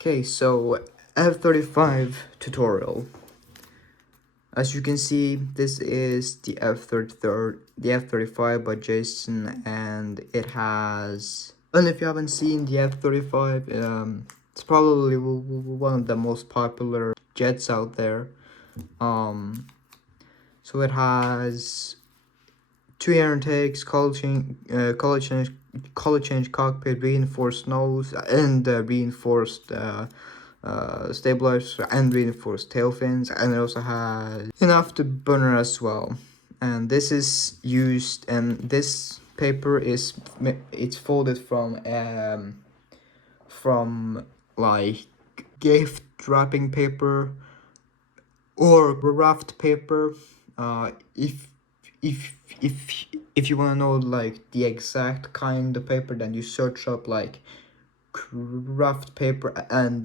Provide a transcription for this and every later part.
Okay, so F-35 tutorial. As you can see, this is the F-35 by Jayson, and it has. And if you haven't seen the F-35, it's probably one of the most popular jets out there. So it has two air intakes, color change cockpit, reinforced nose, and reinforced stabilizer and reinforced tail fins, and it also has enough to burner as well. And this is used, and this paper is it's folded from like gift wrapping paper or raft paper. If if you want to know like the exact kind of paper, then you search up like craft paper, and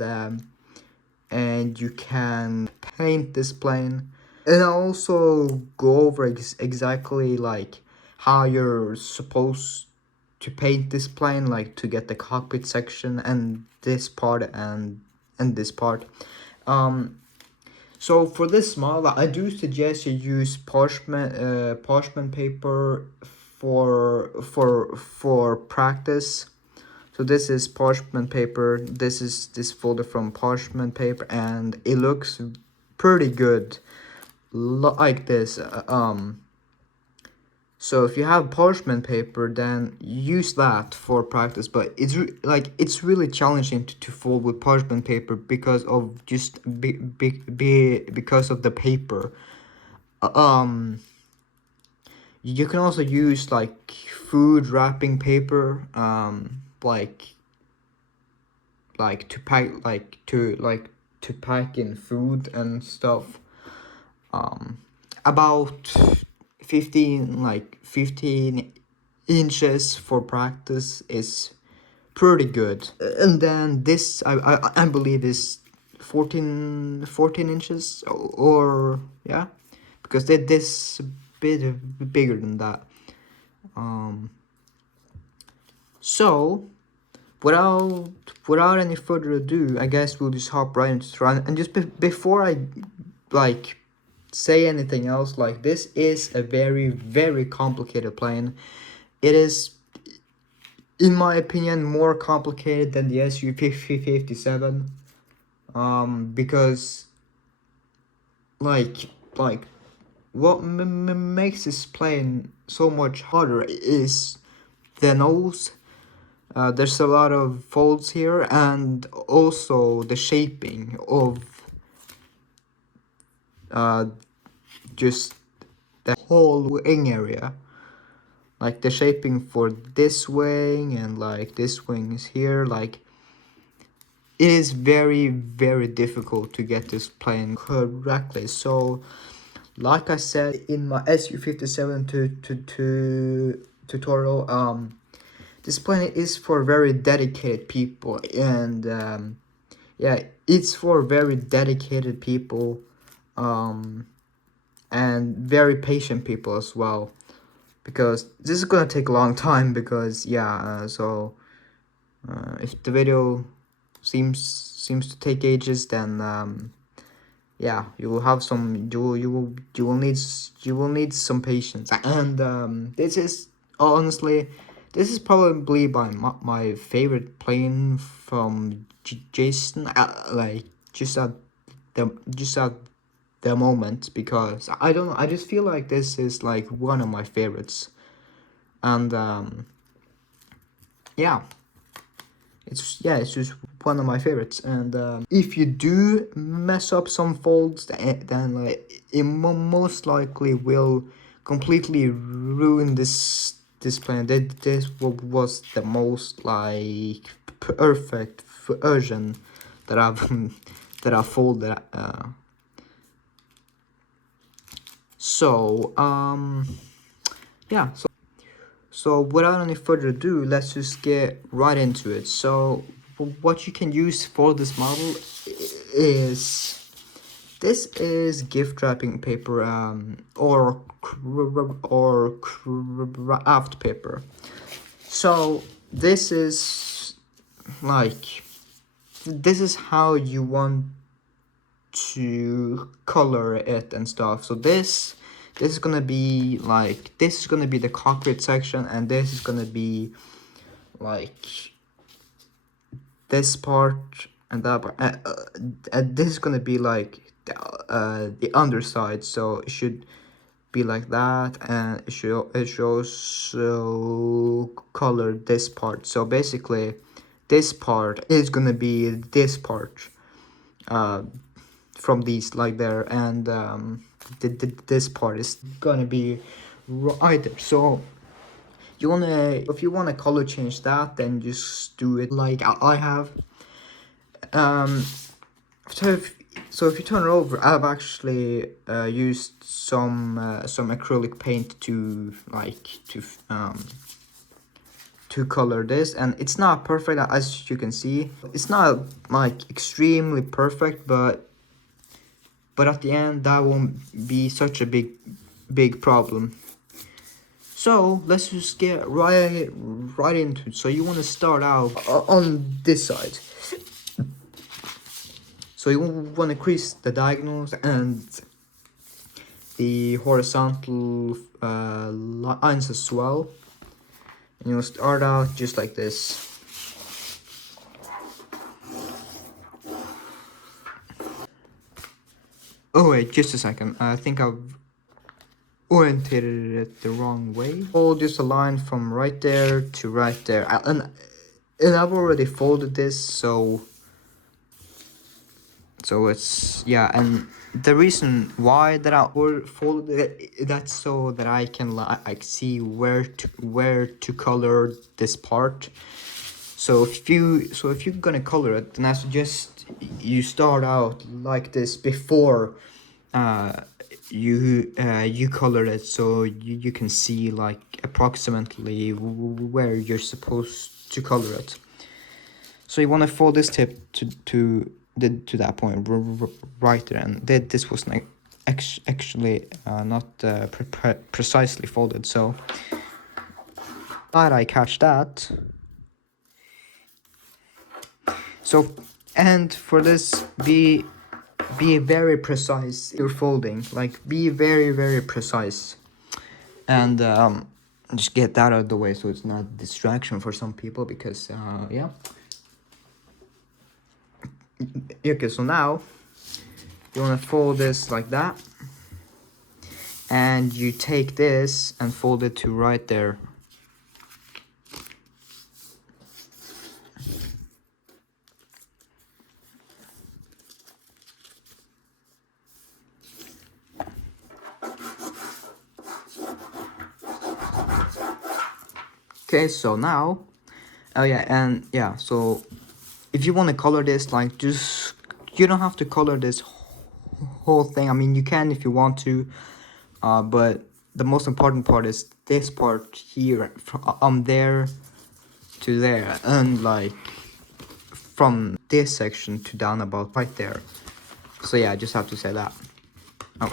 you can paint this plane, and also go over exactly like how you're supposed to paint this plane, like to get the cockpit section and this part and this part. So for this model, I do suggest you use parchment paper for practice. So this is parchment paper. This is this folder from parchment paper, and it looks pretty good, like this. So if you have parchment paper, then use that for practice. But it's really challenging to fold with parchment paper because of just because of the paper. You can also use like food wrapping paper, like to pack to pack in food and stuff. About 15 inches for practice is pretty good. And then this I believe is 14 inches, or yeah, because this a bit bigger than that. So without any further ado, I guess we'll just hop right into the run. And just before I like say anything else, like this is a very complicated plane. It is, in my opinion, more complicated than the Su-57. Because like what makes this plane so much harder is the nose. There's a lot of folds here, and also the shaping of just the whole wing area, like the shaping for this wing and like this wing is here. Like it is very difficult to get this plane correctly. So like I said in my Su-57 tutorial, this plane is for very dedicated people, and yeah, it's for very dedicated people, and very patient people as well, because this is gonna take a long time. Because yeah, if the video seems to take ages, then yeah, you will have some you will need some patience. And this is honestly, this is probably my favorite plane from Jayson, like just at the moment, because I don't know, I just feel like this is like one of my favorites. And yeah, it's just one of my favorites. And if you do mess up some folds, then like it most likely will completely ruin this plane. This was the most like perfect version that I've that I folded. Yeah, so without any further ado, let's just get right into it. So what you can use for this model is, this is gift wrapping paper, or craft paper. So this is like this is how you want to color it and stuff. So this is gonna be like, this is gonna be the cockpit section, and this is gonna be like this part and that part. And this is gonna be like the underside. So it should be like that, and it should also color this part. So basically, this part is gonna be this part. From these like there, and this part is gonna be right there. So you wanna, if you wanna color change that, then just do it like I have. So if you turn it over, I've actually used some acrylic paint to to color this, and it's not perfect as you can see. It's not like extremely perfect, but at the end that won't be such a big problem. So let's just get right into it. So you want to start out on this side. So you want to crease the diagonals and the horizontal lines as well. And you'll start out just like this. Oh wait, just a second. I think I've orientated it the wrong way. Fold just a line from right there to right there. And I've already folded this, so it's, yeah, and the reason why that I folded it, that's so that I can like see where to color this part. So if you're gonna color it, then I suggest you start out like this before you color it, so you can see like approximately where you're supposed to color it. So you want to fold this tip to that point right there, and this was like actually not precisely folded. So glad I catch that. So, and for this, be very precise. You're folding, like be very precise, and just get that out of the way so it's not a distraction for some people, because yeah. Okay, so now you want to fold this like that, and you take this and fold it to right there. Okay, so now, oh yeah, and yeah, so if you want to color this, like, just, you don't have to color this whole thing. I mean, you can if you want to, but the most important part is this part here, from there to there, and like from this section to down about right there. So yeah, I just have to say that. Oh.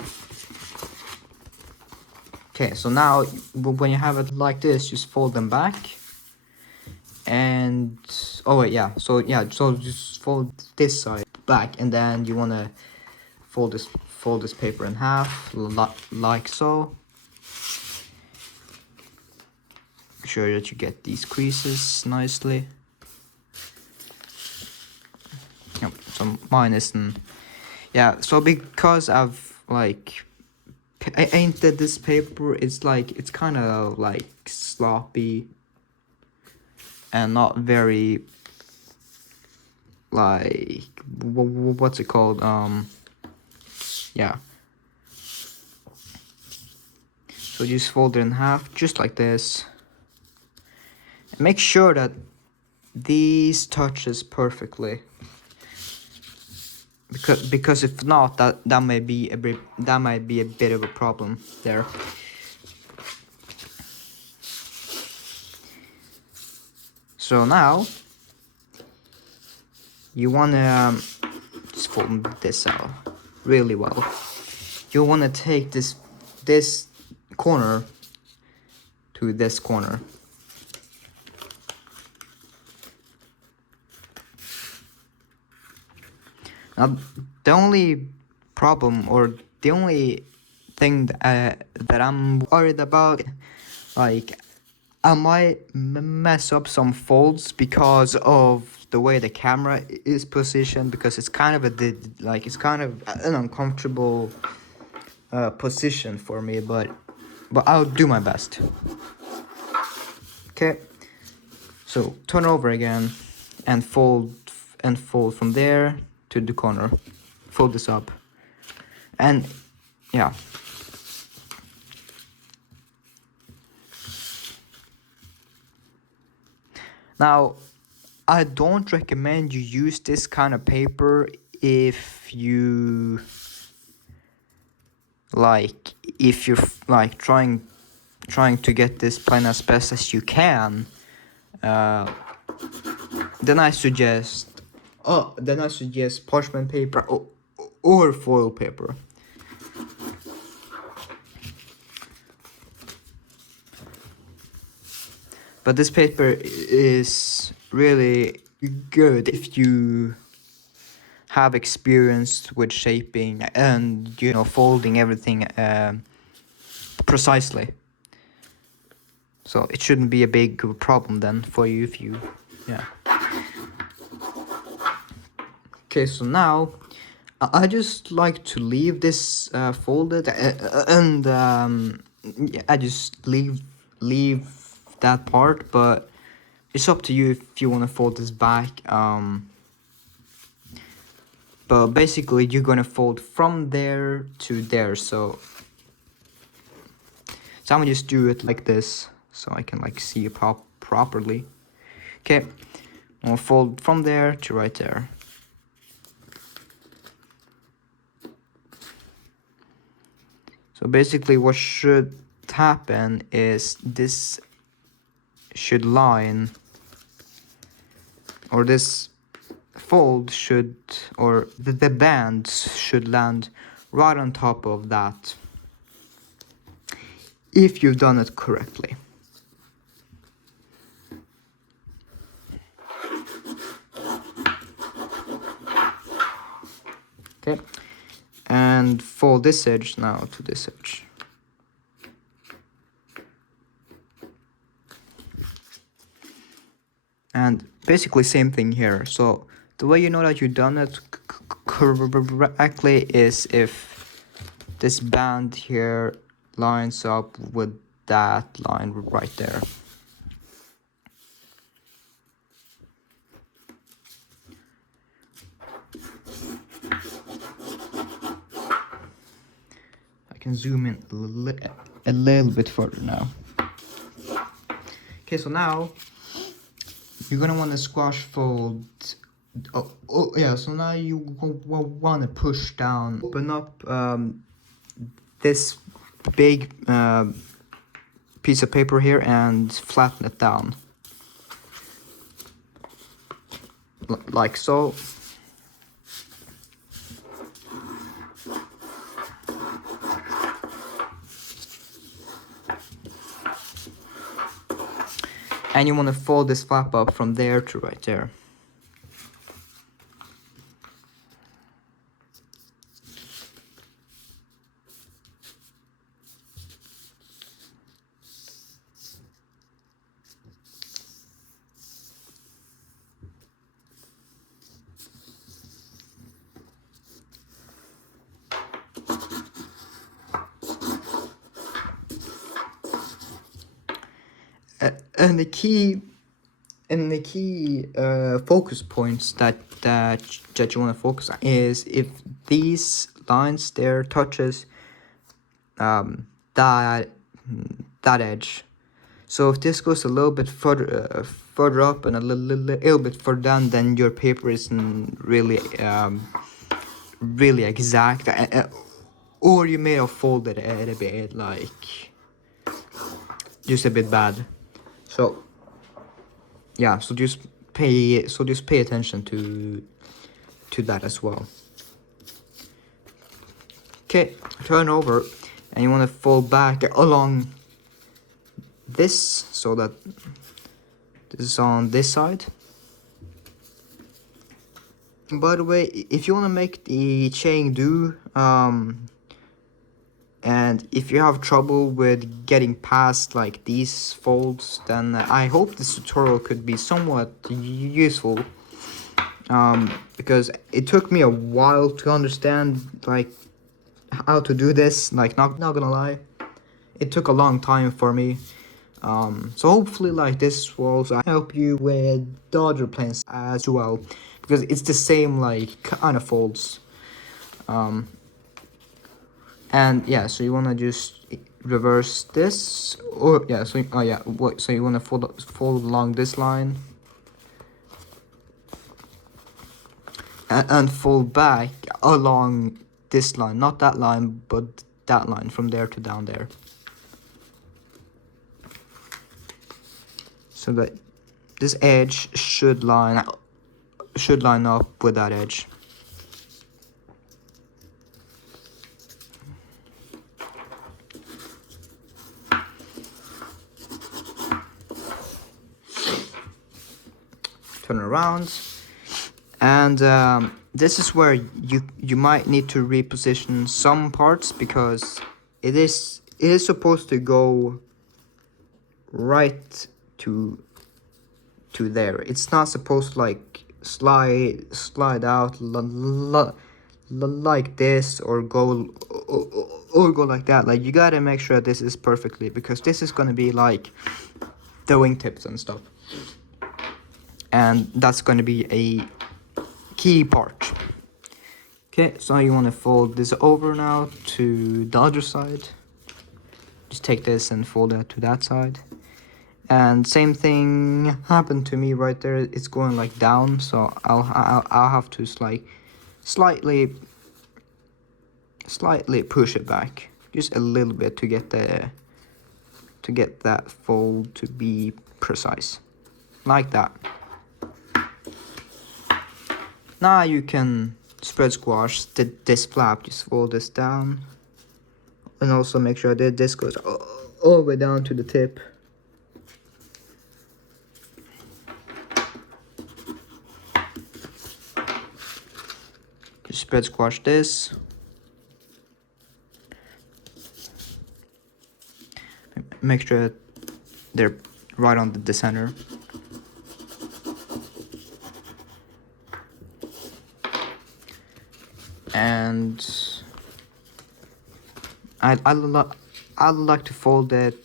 Okay, so now when you have it like this, just fold them back. And oh wait, yeah, so yeah, so just fold this side back, and then you want to fold this paper in half, like so. Make sure that you get these creases nicely. Yep, so mine isn't, yeah, so because I've like painted this paper, it's like, it's kind of like sloppy and not very, like, what's it called, yeah. So just fold it in half, just like this, and make sure that these touches perfectly, because if not, that might be a bit of a problem there. So now you wanna just fold this out really well. You wanna take this corner to this corner. Now, the only problem or the only thing that I'm worried about, like, I might mess up some folds because of the way the camera is positioned, because it's kind of it's kind of an uncomfortable position for me, but I'll do my best. Okay, so turn over again and fold from there to the corner. Fold this up, and yeah. Now, I don't recommend you use this kind of paper if you if you're like trying to get this plane as best as you can. Then I suggest parchment paper or foil paper. But this paper is really good if you have experience with shaping and, you know, folding everything precisely. So it shouldn't be a big problem then for you if you, yeah. Okay, so now I just like to leave this folded and I just leave that part, but it's up to you if you want to fold this back. But basically you're gonna fold from there to there, so I'm gonna just do it like this so I can like see it properly. Okay, I'm gonna fold from there to right there. So basically what should happen is this should line, or this fold should, or the band should land right on top of that if you've done it correctly. Okay, and fold this edge now to this edge. And basically same thing here. So the way you know that you've done it correctly is if this band here lines up with that line right there. I can zoom in a little bit further now. Okay, so now you're gonna want to squash fold. Oh yeah, so now you want to push down, open up this big piece of paper here and flatten it down like so. And you want to fold this flap up from there to right there. And the key focus points that you want to focus on is if these lines there touches that edge. So if this goes a little bit further up and a little bit further down, then your paper isn't really really exact, or you may have folded it a bit, like just a bit bad. So yeah, so just pay attention to that as well. Okay, turn over, and you want to fold back along this so that this is on this side. By the way, if you want to make the chain do, and if you have trouble with getting past like these folds, then I hope this tutorial could be somewhat useful. Because it took me a while to understand like how to do this. Like, not gonna lie, it took a long time for me. So hopefully like this will also help you with the other planes as well, because it's the same like kind of folds. And yeah, so you want to just reverse this, or yeah, so so you want to fold along this line and fold back along this line, not that line, but that line from there to down there, so that this edge should line up with that edge. Turn around, and this is where you might need to reposition some parts, because it is supposed to go right to there. It's not supposed to like slide out like this, or go like that. Like, you gotta make sure this is perfectly, because this is gonna be like the wingtips and stuff, and that's gonna be a key part. Okay, so you want to fold this over now to the other side. Just take this and fold it to that side. And same thing happened to me right there. It's going like down, so I'll have to slightly push it back just a little bit to get that fold to be precise, like that. Now you can spread squash this flap. Just fold this down, and also make sure that this goes all the way down to the tip. Just spread squash this. Make sure that they're right on the center. And I'd like to fold it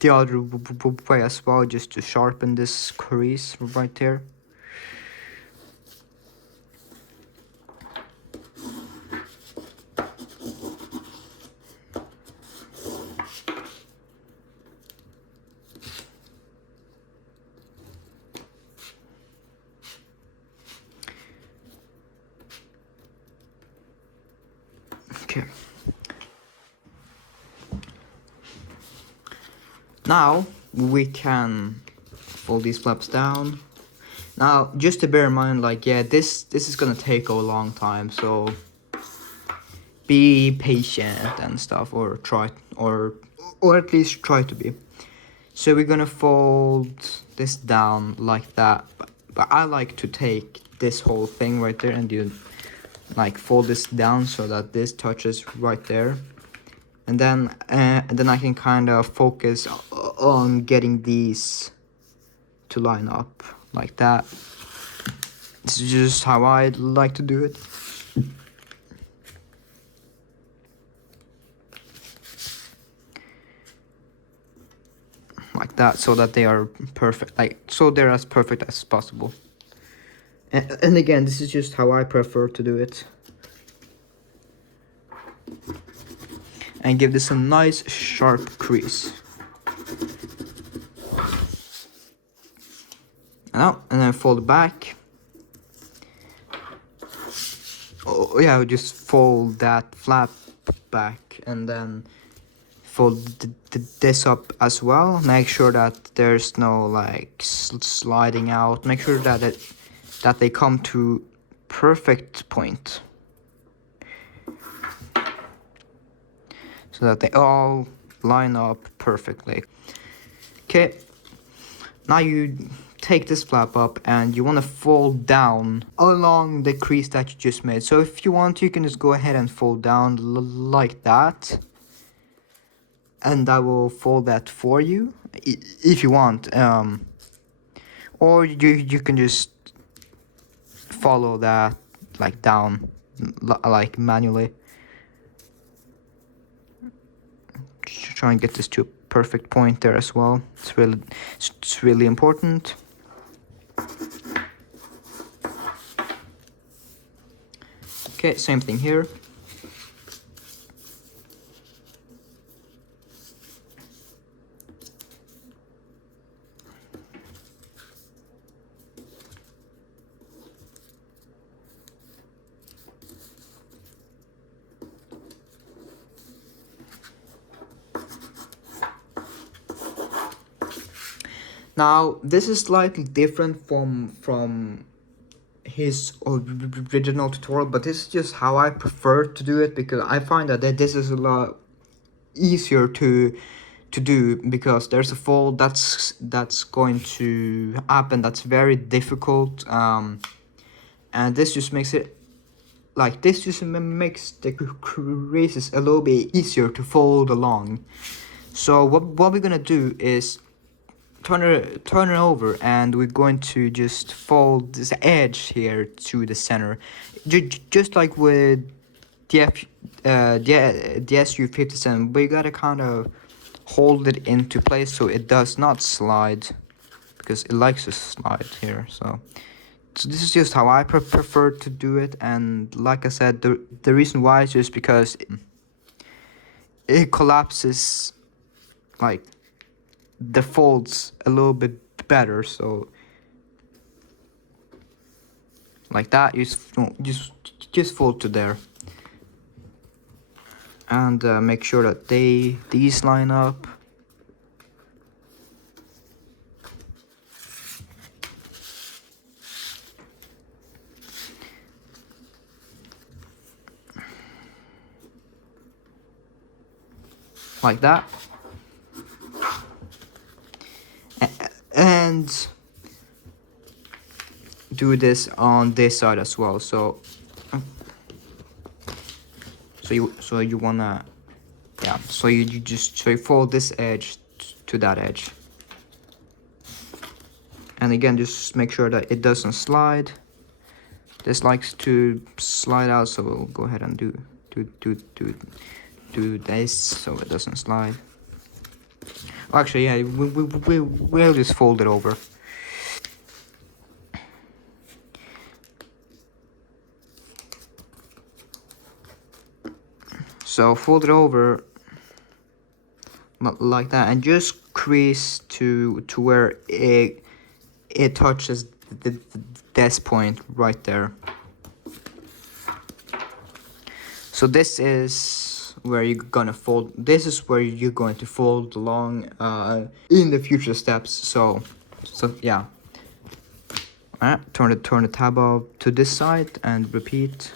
the other way as well, just to sharpen this crease right there. Okay. Now we can fold these flaps down. Now, just to bear in mind, like, yeah, this is gonna take a long time, so be patient and stuff, or try, or at least try to be. So we're gonna fold this down like that, but I like to take this whole thing right there and do like fold this down so that this touches right there, and then I can kind of focus on getting these to line up like that. This is just how I like to do it. Like that, so that they are perfect, like, so they're as perfect as possible. And again, this is just how I prefer to do it. And give this a nice sharp crease. Now, and then fold it back. Oh yeah, just fold that flap back, and then fold this up as well. Make sure that there's no like sliding out. Make sure that they come to perfect point, so that they all line up perfectly. Okay, now you take this flap up and you want to fold down along the crease that you just made. So if you want, you can just go ahead and fold down like that, and I will fold that for you if you want, or you can just follow that like down like manually. Try and get this to a perfect point there as well. It's really important. Okay, same thing here. Now, this is slightly different from his original tutorial, but this is just how I prefer to do it, because I find that this is a lot easier to do, because there's a fold that's going to happen that's very difficult, and this just makes it like this just makes the creases a little bit easier to fold along. So what we're gonna do is turn it over, and we're going to just fold this edge here to the center, just like with the SU-57. We gotta kind of hold it into place so it does not slide, because it likes to slide here. So this is just how I prefer to do it, and like I said, the reason why is just because it collapses like the folds a little bit better. So like that, you just fold to there, and make sure that these line up. Like that. And do this on this side as well. So you wanna, yeah, so you just fold this edge to that edge, and again just make sure that it doesn't slide. This likes to slide out, so we'll go ahead and do this so it doesn't slide. Well, actually, yeah, we'll just fold it over. So fold it over like that, and just crease to where it touches this point right there. So this is where you're gonna fold. This is where you're going to fold along in the future steps. So yeah. Alright, turn the tab off to this side and repeat.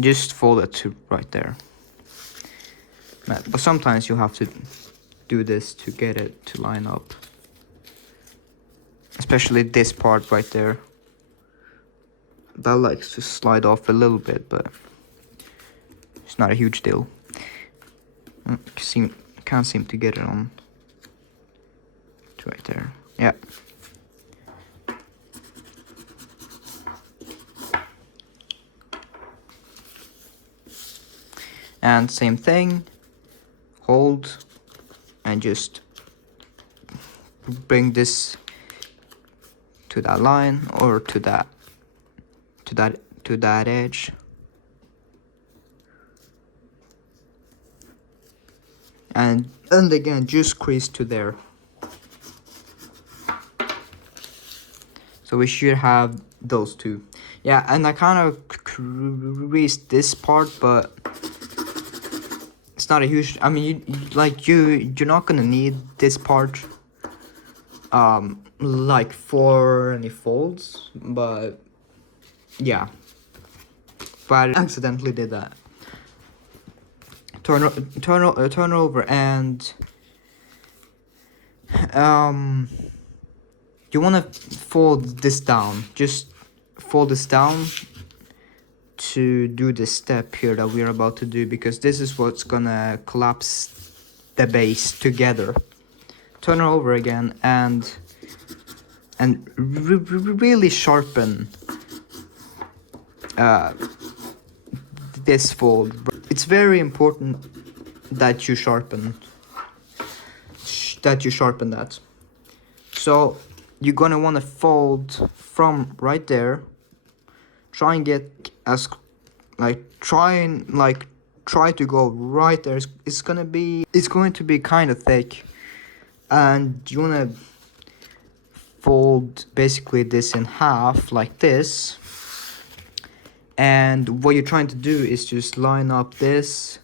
Just fold it to right there. But sometimes you have to do this to get it to line up. Especially this part right there. That likes to slide off a little bit, but it's not a huge deal. Can't seem to get it on. It's right there. Yeah. And same thing, hold, and just bring this to that line, or to that edge. And again, just crease to there. So we should have those two. Yeah, and I kind of creased this part, but it's not a huge, I mean, you're not gonna need this part. like for any folds, but yeah, but I accidentally did that. Turn over, and you want to fold this down. Just fold this down to do this step here that we're about to do, because this is what's gonna collapse the base together. Turn it over again, and really sharpen this fold. It's very important that you sharpen that. So you're gonna want to fold from right there. Try and get as try to go right there. It's going to be kind of thick, and you wanna fold basically this in half like this. And what you're trying to do is just line up this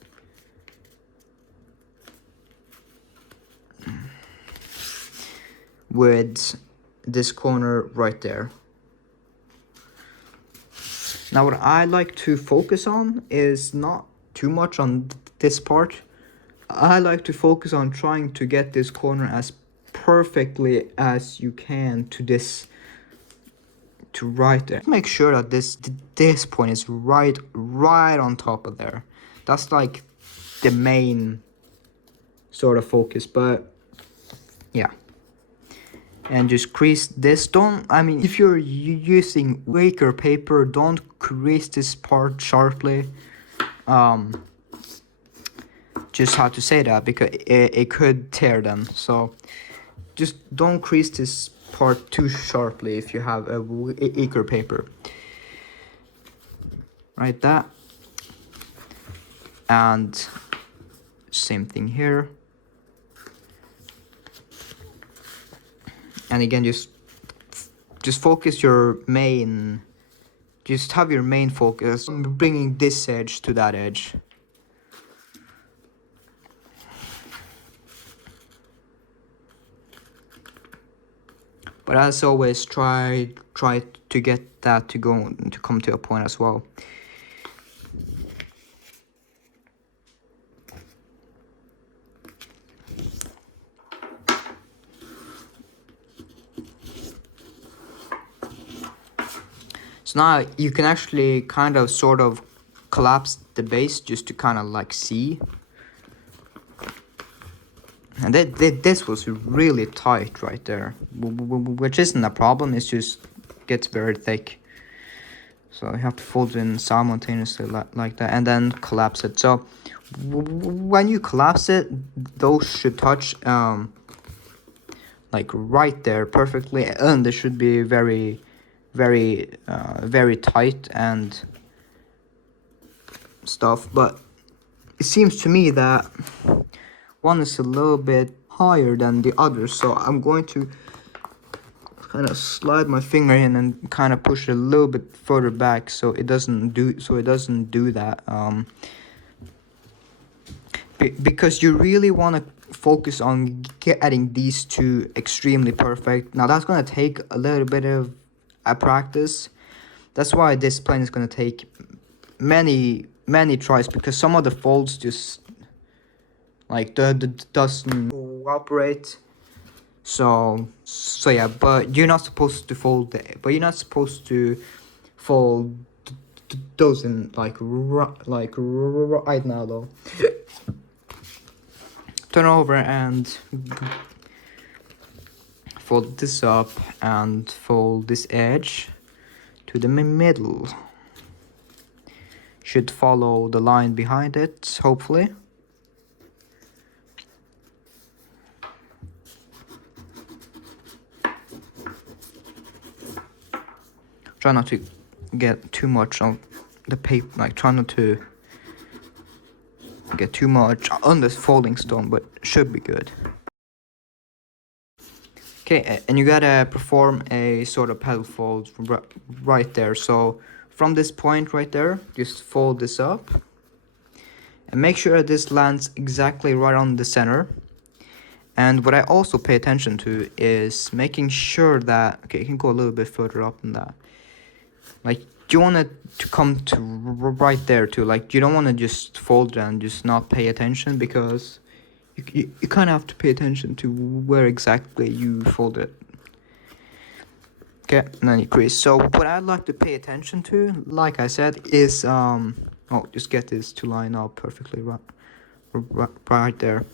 with this corner right there. Now what I like to focus on is not too much on this part. I like to focus on trying to get this corner as perfectly as you can to right there. Make sure that this point is right on top of there. That's like the main sort of focus, but yeah. And just crease this. If you're using waker paper, don't crease this part sharply. Just how to say that, because it could tear them. So just don't crease this part too sharply if you have a waker paper. Right, that. And same thing here. And again, just focus your main, just have your main focus on bringing this edge to that edge. But as always, try to get that to come to a point as well. So now you can actually sort of collapse the base just to kind of like see. And this was really tight right there, which isn't a problem, it's just gets very thick. So you have to fold it in simultaneously like that, and then collapse it. So when you collapse it, those should touch like right there perfectly, and they should be very tight and stuff. But it seems to me that one is a little bit higher than the other, so I'm going to kind of slide my finger in and kind of push it a little bit further back so it doesn't do that. Because you really want to focus on getting these two extremely perfect. Now that's going to take a little bit of a practice. That's why this plane is going to take many tries, because some of the folds just like doesn't cooperate. So yeah, but you're not supposed to fold those in like right now though. Turn over and fold this up and fold this edge to the middle. Should follow the line behind it, hopefully. Try not to get too much on the paper, like try not to get too much on this folding stone, but should be good. Okay, and you gotta perform a sort of pedal fold right there. So from this point right there, just fold this up and make sure this lands exactly right on the center. And what I also pay attention to is making sure that, okay, you can go a little bit further up than that. Like, you want it to come to right there too. Like, you don't want to just fold it and just not pay attention, because you kind of have to pay attention to where exactly you fold it. Okay, and then you crease. So what I'd like to pay attention to, like I said, is just get this to line up perfectly right there,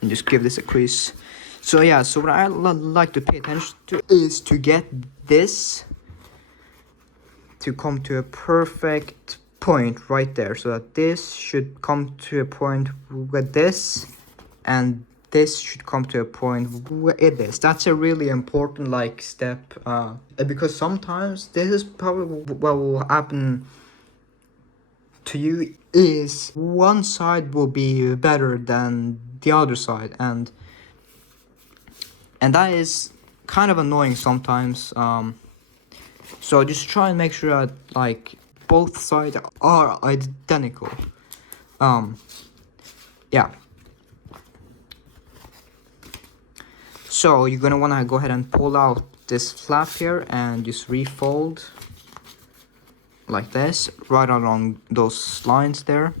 and just give this a crease. So yeah, so what I like to pay attention to is to get this to come to a perfect point right there, so that this should come to a point with this, and this should come to a point where it is. That's a really important like step, because sometimes this is probably what will happen to you, is one side will be better than the other side, and that is kind of annoying sometimes. So just try and make sure that like both sides are identical. Yeah. So you're gonna wanna go ahead and pull out this flap here and just refold like this, right along those lines there.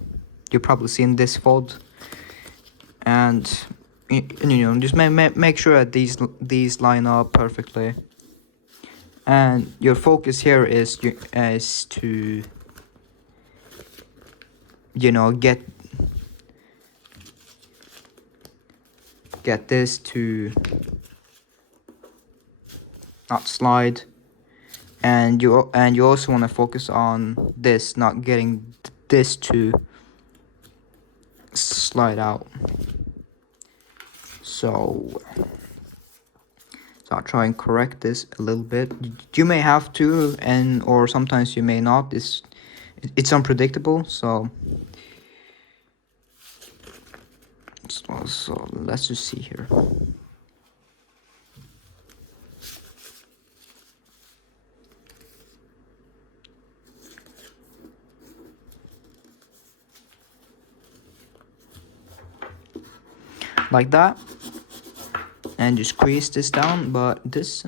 You've probably seen this fold, and just make sure that these line up perfectly. And your focus here is to get this to not slide, and you also want to focus on this not getting this to slide out. So I'll try and correct this a little bit. You may have to, or sometimes you may not. It's unpredictable. So let's just see here. Like that, and just squeeze this down, but this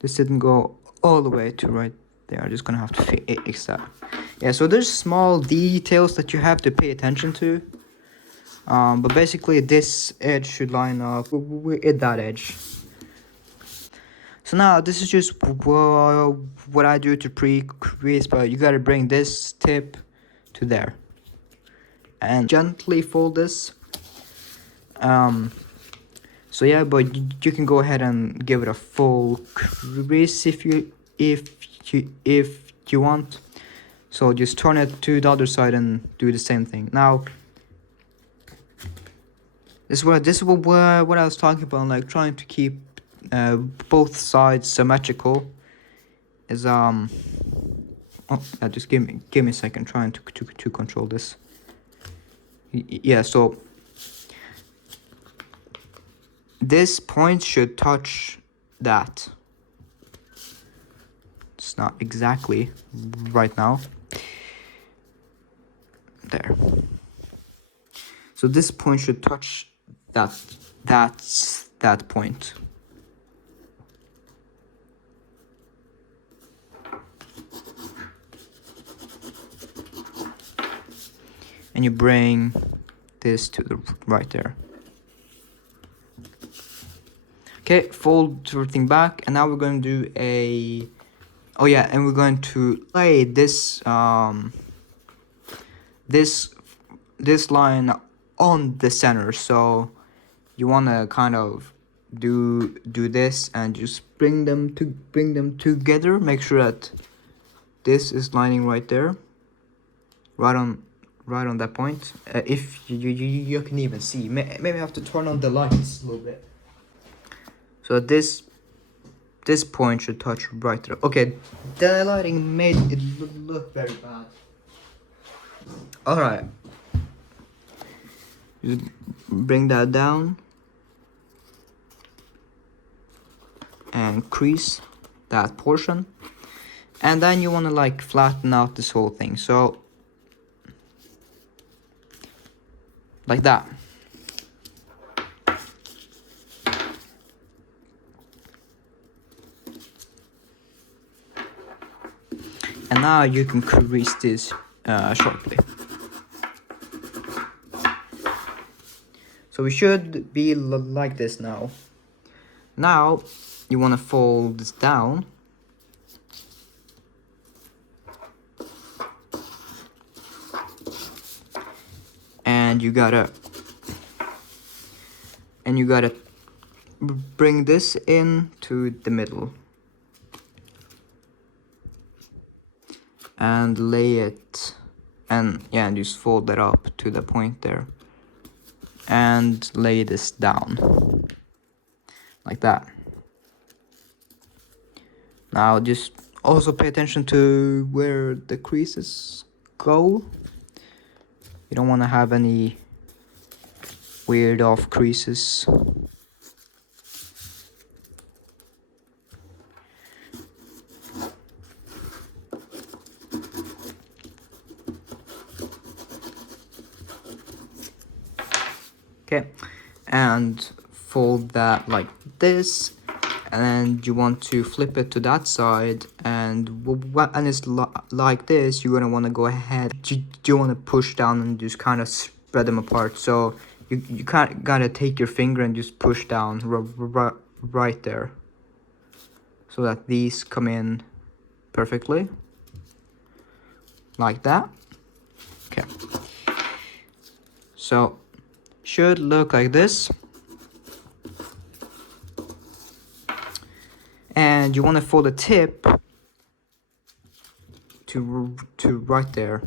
didn't go all the way to right there. I'm just gonna have to fix that. Yeah, so there's small details that you have to pay attention to, but basically this edge should line up with that edge. So now this is just what I do to pre-crease, but you gotta bring this tip to there and gently fold this. So yeah, but you can go ahead and give it a full crease if you want. So just turn it to the other side and do the same thing. Now this is what I was talking about, like trying to keep both sides symmetrical. Is just give me a second, trying to control this. Yeah, so this point should touch that. It's not exactly right now. There. So this point should touch that point. And you bring this to the right there. Okay, fold everything back, and now we're going to do and we're going to lay this this line on the center. So you want to kind of do this and just bring them together. Make sure that this is lining right there, right on that point. If you can even see, maybe I have to turn on the lights a little bit. So this point should touch right there. Okay, the lighting made it look very bad. Alright. Just bring that down. And crease that portion. And then you want to like flatten out this whole thing. So like that. And now you can crease this sharply. So we should be like this now. Now you want to fold this down. And you gotta bring this in to the middle. And lay it, and yeah, and just fold that up to the point there. And lay this down. Like that. Now just also pay attention to where the creases go. You don't want to have any weird off creases. Okay, and fold that like this, and you want to flip it to that side, and when it's like this, you're gonna want to go ahead. You want to push down and just kind of spread them apart. So you gotta take your finger and just push down right there, so that these come in perfectly, like that. Okay. So should look like this. And you want to fold the tip to right there.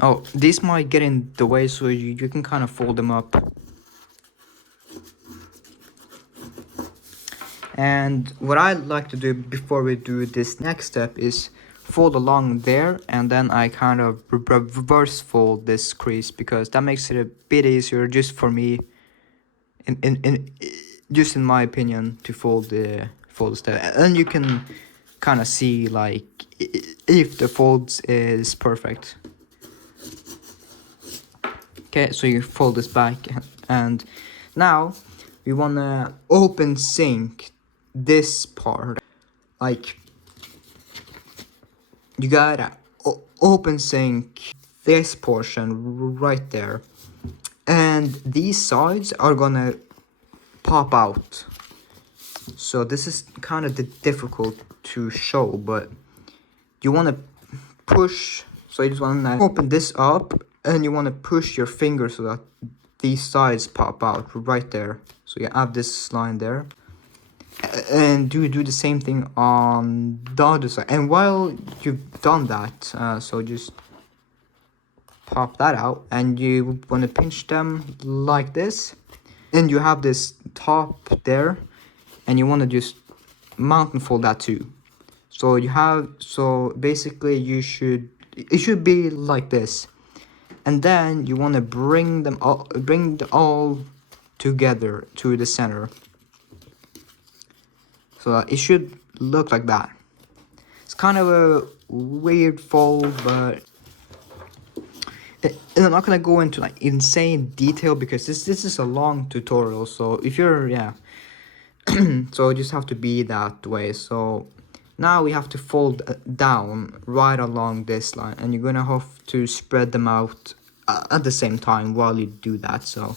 Oh, these might get in the way, so you can kind of fold them up. And what I like to do before we do this next step is fold along there, and then I kind of reverse fold this crease, because that makes it a bit easier just for me, just in my opinion, to fold the step. And you can kind of see like if the folds is perfect. Okay, so you fold this back, and now we wanna open sync this part. Like, you gotta open sync this portion right there, and these sides are gonna pop out. So this is kind of difficult to show, but you want to push. So you just want to open this up, and you want to push your finger so that these sides pop out right there. So you have this line there, and do the same thing on the other side. And while you've done that, so just pop that out, and you want to pinch them like this, and you have this top there, and you want to just mountain fold that too. So you have, so basically it should be like this, and then you want to bring them all together to the center, so that it should look like that. It's kind of a weird fold, but and I'm not gonna go into like insane detail because this is a long tutorial. So if you're so you just have to be that way. So now we have to fold down right along this line, and you're gonna have to spread them out at the same time while you do that. So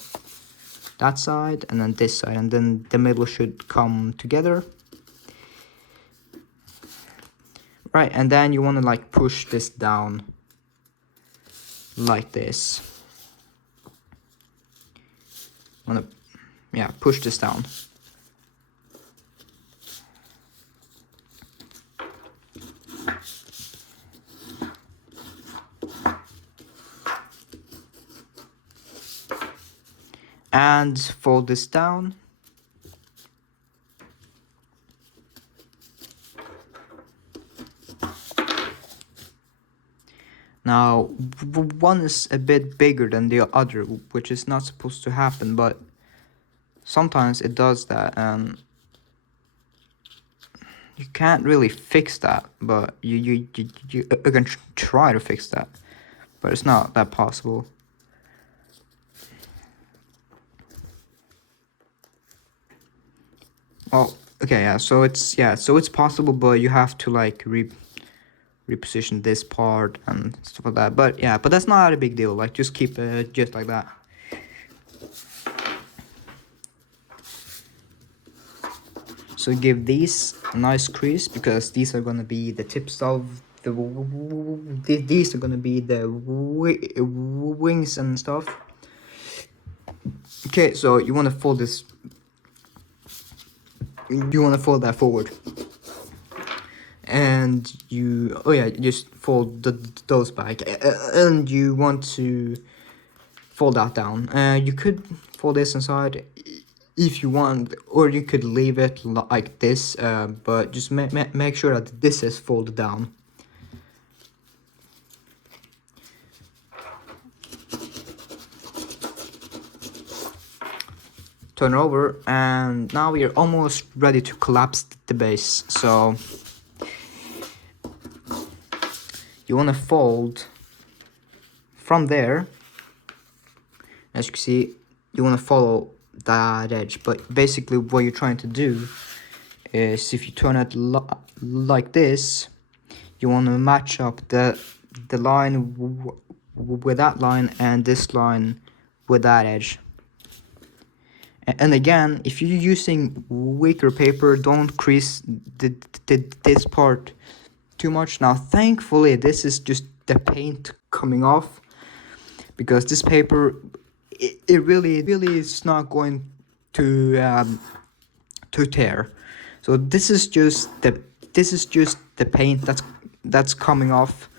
that side, and then this side, and then the middle should come together. Right, and then you want to like push this down like this. Want to push this down. And fold this down. Now, one is a bit bigger than the other, which is not supposed to happen, but sometimes it does that, and you can't really fix that, but you can try to fix that, but it's not that possible. Well, okay, yeah, so it's possible, but you have to like reposition this part and stuff like that. But yeah, but that's not a big deal. Like, just keep it just like that. So give these a nice crease, because these are gonna be the tips of these are gonna be the wings and stuff. Okay, so you want to fold this. You want to fold that forward, and you just fold those back, and you want to fold that down. You could fold this inside if you want, or you could leave it like this, but just make sure that this is folded down. Turn over, and now we are almost ready to collapse the base. So you want to fold from there. As you can see, you want to follow that edge, but basically what you're trying to do is, if you turn it like this, you want to match up the line with that line, and this line with that edge. And again, if you're using weaker paper, don't crease this part too much. Now, thankfully, this is just the paint coming off, because this paper, it really is not going to tear. So this is just the paint that's coming off.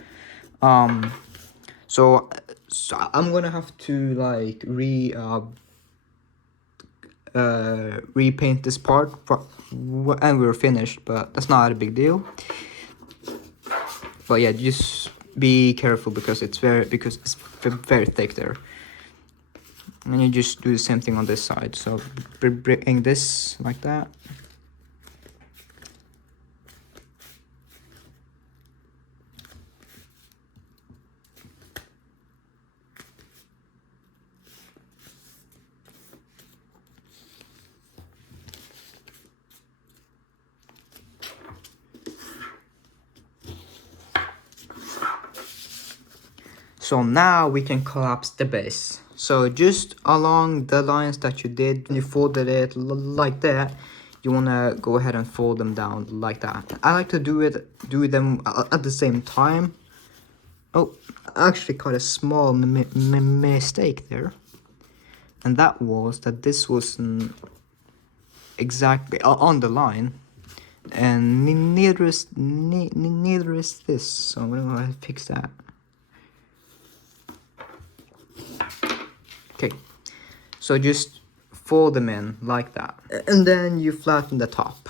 So I'm gonna have to like repaint this part, and we're finished, but that's not a big deal. But yeah, just be careful, because it's very thick there. And you just do the same thing on this side. So bring this like that. So now we can collapse the base. So just along the lines that you did when you folded it like that, you want to go ahead and fold them down like that. I like to do them at the same time. Oh, I actually caught a small mistake there. And that was that this wasn't exactly on the line. And neither is this. So I'm going to go ahead and fix that. Okay, so just fold them in like that, and then you flatten the top.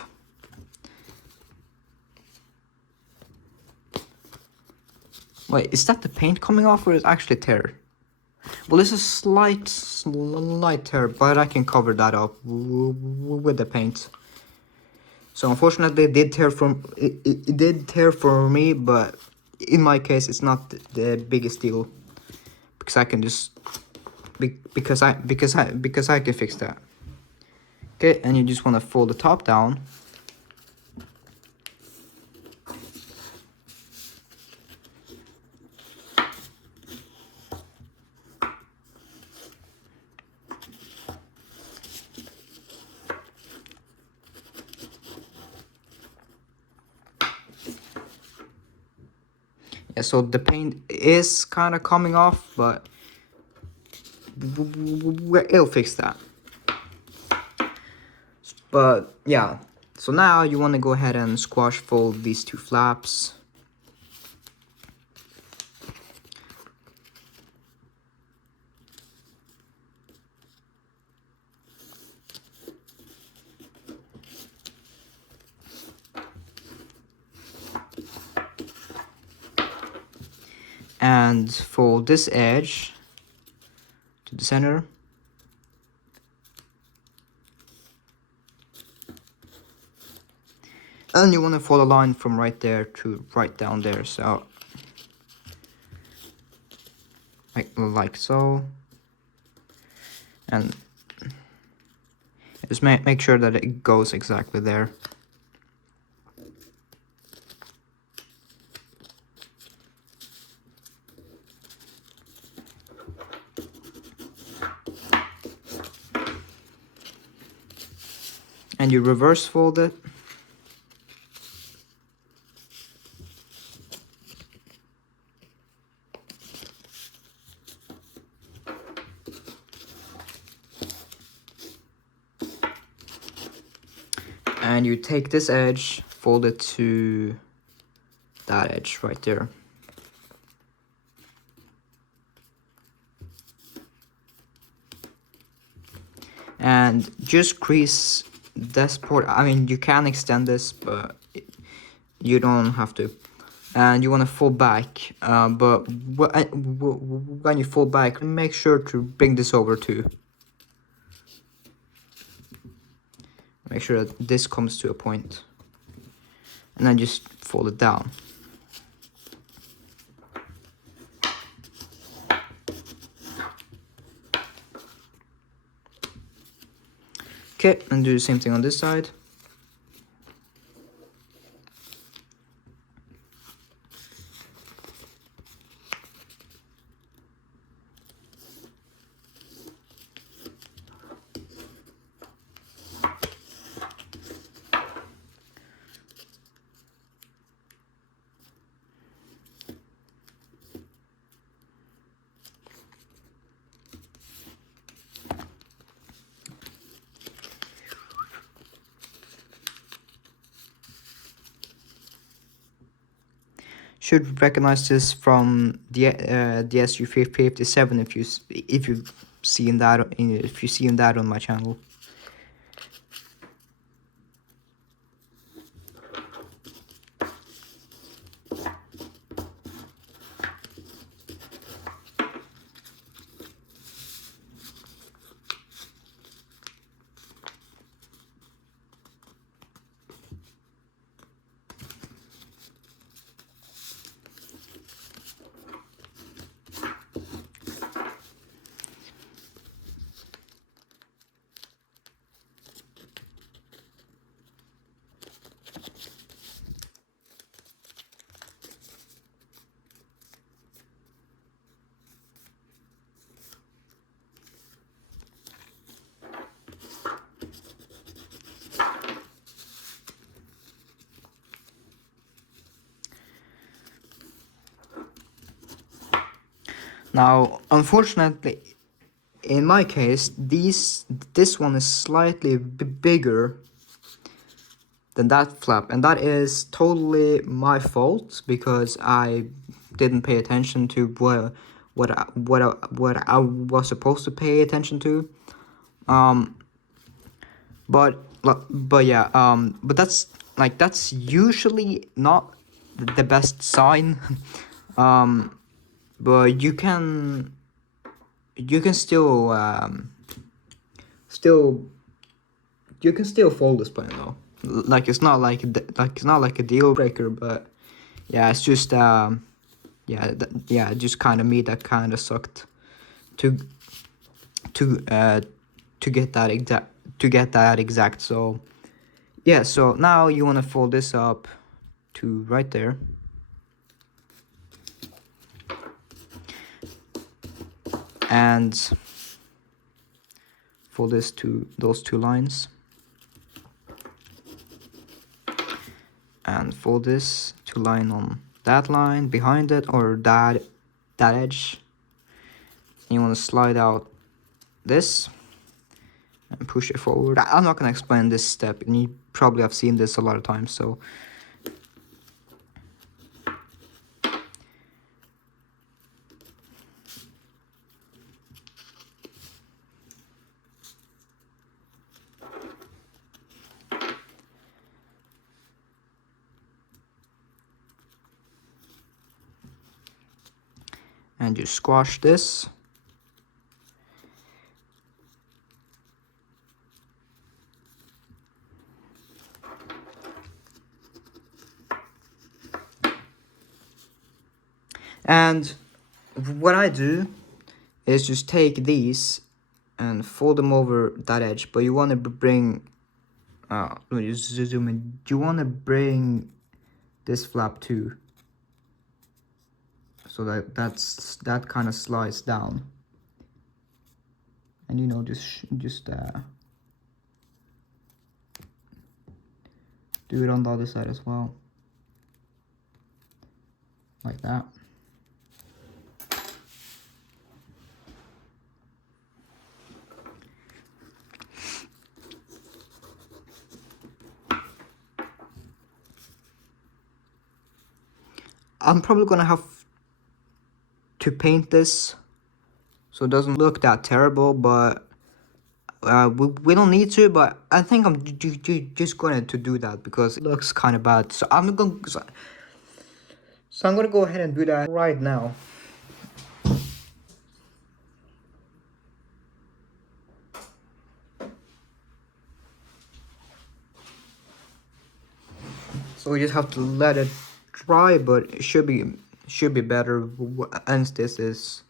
Wait, is that the paint coming off, or is it actually tear? Well, this is slight tear, but I can cover that up with the paint. So unfortunately, it did tear for me, but in my case, it's not the biggest deal, because I can just because I can fix that. Okay, and you just want to fold the top down. Yeah, so the paint is kind of coming off, but it'll fix that. But yeah, so now you want to go ahead and squash fold these two flaps. And fold this edge to the center. And you want to follow a line from right there to right down there, so like so, and just make sure that it goes exactly there. And you reverse fold it. And you take this edge, fold it to that edge right there. And just crease this part. I mean, you can extend this, but you don't have to. And you want to fold back, but when you fold back, make sure to bring this over too. Make sure that this comes to a point, and then just fold it down. Okay, and do the same thing on this side. Should recognize this from the SU-57 if you've seen that on my channel. Now, unfortunately, in my case, this one is slightly bigger than that flap, and that is totally my fault because I didn't pay attention to what I was supposed to pay attention to. But yeah, but that's usually not the best sign. But you can still you can still fold this plane though. Like it's not like a deal breaker, but yeah, it's just just kind of me that kind of sucked to get that exact. So yeah, so now you want to fold this up to right there. And fold this to those two lines. And fold this to line on that line behind it, or that edge. And you want to slide out this and push it forward. I'm not going to explain this step, and you probably have seen this a lot of times, so and you squash this. And what I do is just take these and fold them over that edge, but you want to bring let me just zoom in. You want to bring this flap too, so that kind of slides down, and you know, just do it on the other side as well, like that. I'm probably gonna have to paint this so it doesn't look that terrible, but we don't need to, but I think I'm just going to do that because it looks kind of bad. So I'm gonna go ahead and do that right now. So we just have to let it dry, but it should be better once this is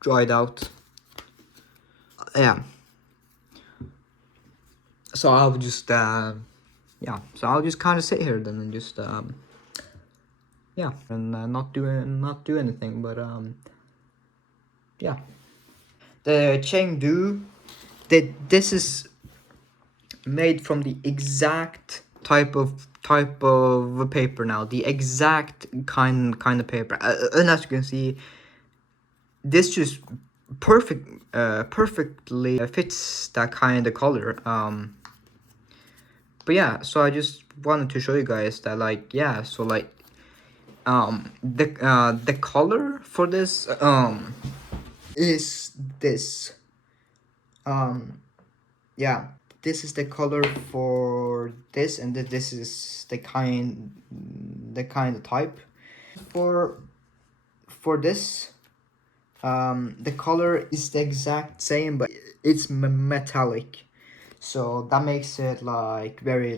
dried out. Yeah. So I'll just yeah. So I'll just kind of sit here then and just yeah, and not do anything, but yeah. The Chengdu, this is made from the exact type of paper now, the exact kind of paper, and as you can see, this just perfectly fits that kind of color. But yeah, so I just wanted to show you guys that, like, yeah, so like the color for this is this. Yeah, this is the color for this, and this is the kind of type for this. The color is the exact same, but it's metallic, so that makes it like very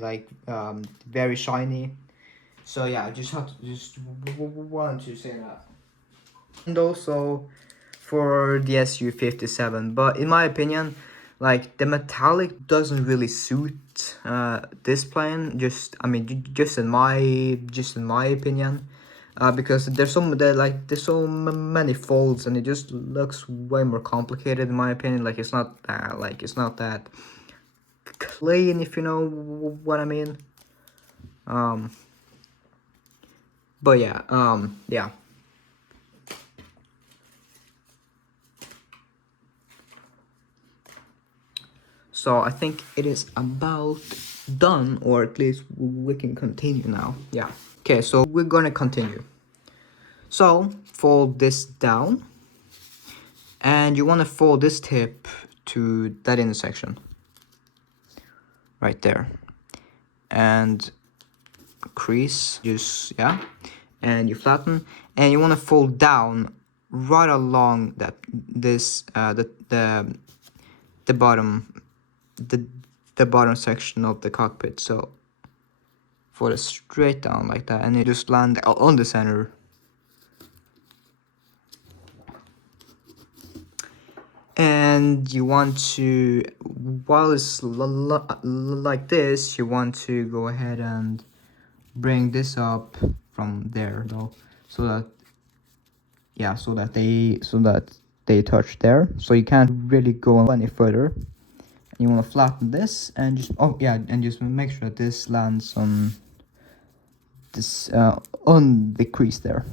shiny. So yeah, I just have to just want to say that. And also for the Su-57, but in my opinion, like, the metallic doesn't really suit this plane. Just, I mean, just in my opinion, because there's so many folds, and it just looks way more complicated in my opinion. Like, it's not that clean, if you know what I mean. But yeah, yeah. So I think it is about done, or at least we can continue now. Yeah. Okay, so we're gonna continue. So fold this down, and you want to fold this tip to that intersection right there, and crease, just, yeah, and you flatten, and you want to fold down right along the bottom, the bottom section of the cockpit. So fold it straight down like that, and you just land on the center. And you want to, while it's like this, you want to go ahead and bring this up from there, though, so that, yeah, so that they touch there. So you can't really go any further. You want to flatten this, and just, oh yeah, and just make sure that this lands on this on the crease there.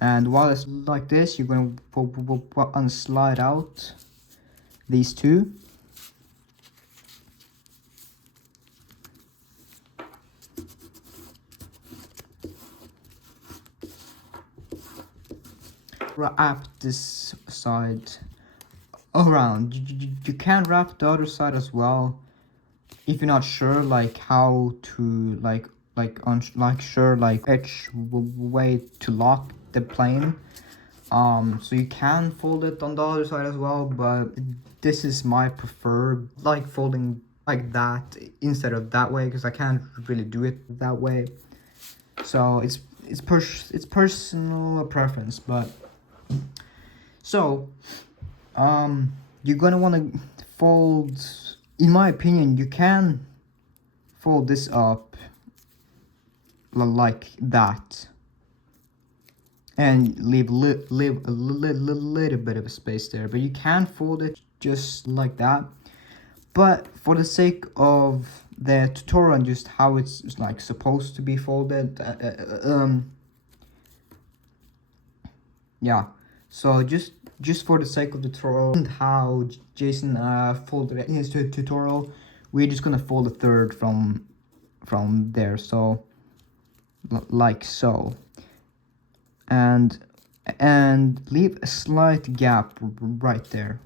And while it's like this, you're going to unslide out these two. Wrap this side around. You can wrap the other side as well, if you're not sure like how to like which way to lock the plane. So you can fold it on the other side as well, but this is my preferred, like, folding like that instead of that way, because I can't really do it that way. So it's personal preference, but so you're gonna want to fold. In my opinion, you can fold this up like that and leave a little bit of a space there, but you can fold it just like that. But for the sake of the tutorial and just how it's like supposed to be folded, yeah, so just for the sake of the tutorial and how Jayson folded it in his tutorial, we're just gonna fold a third from there, so like so, and leave a slight gap right there.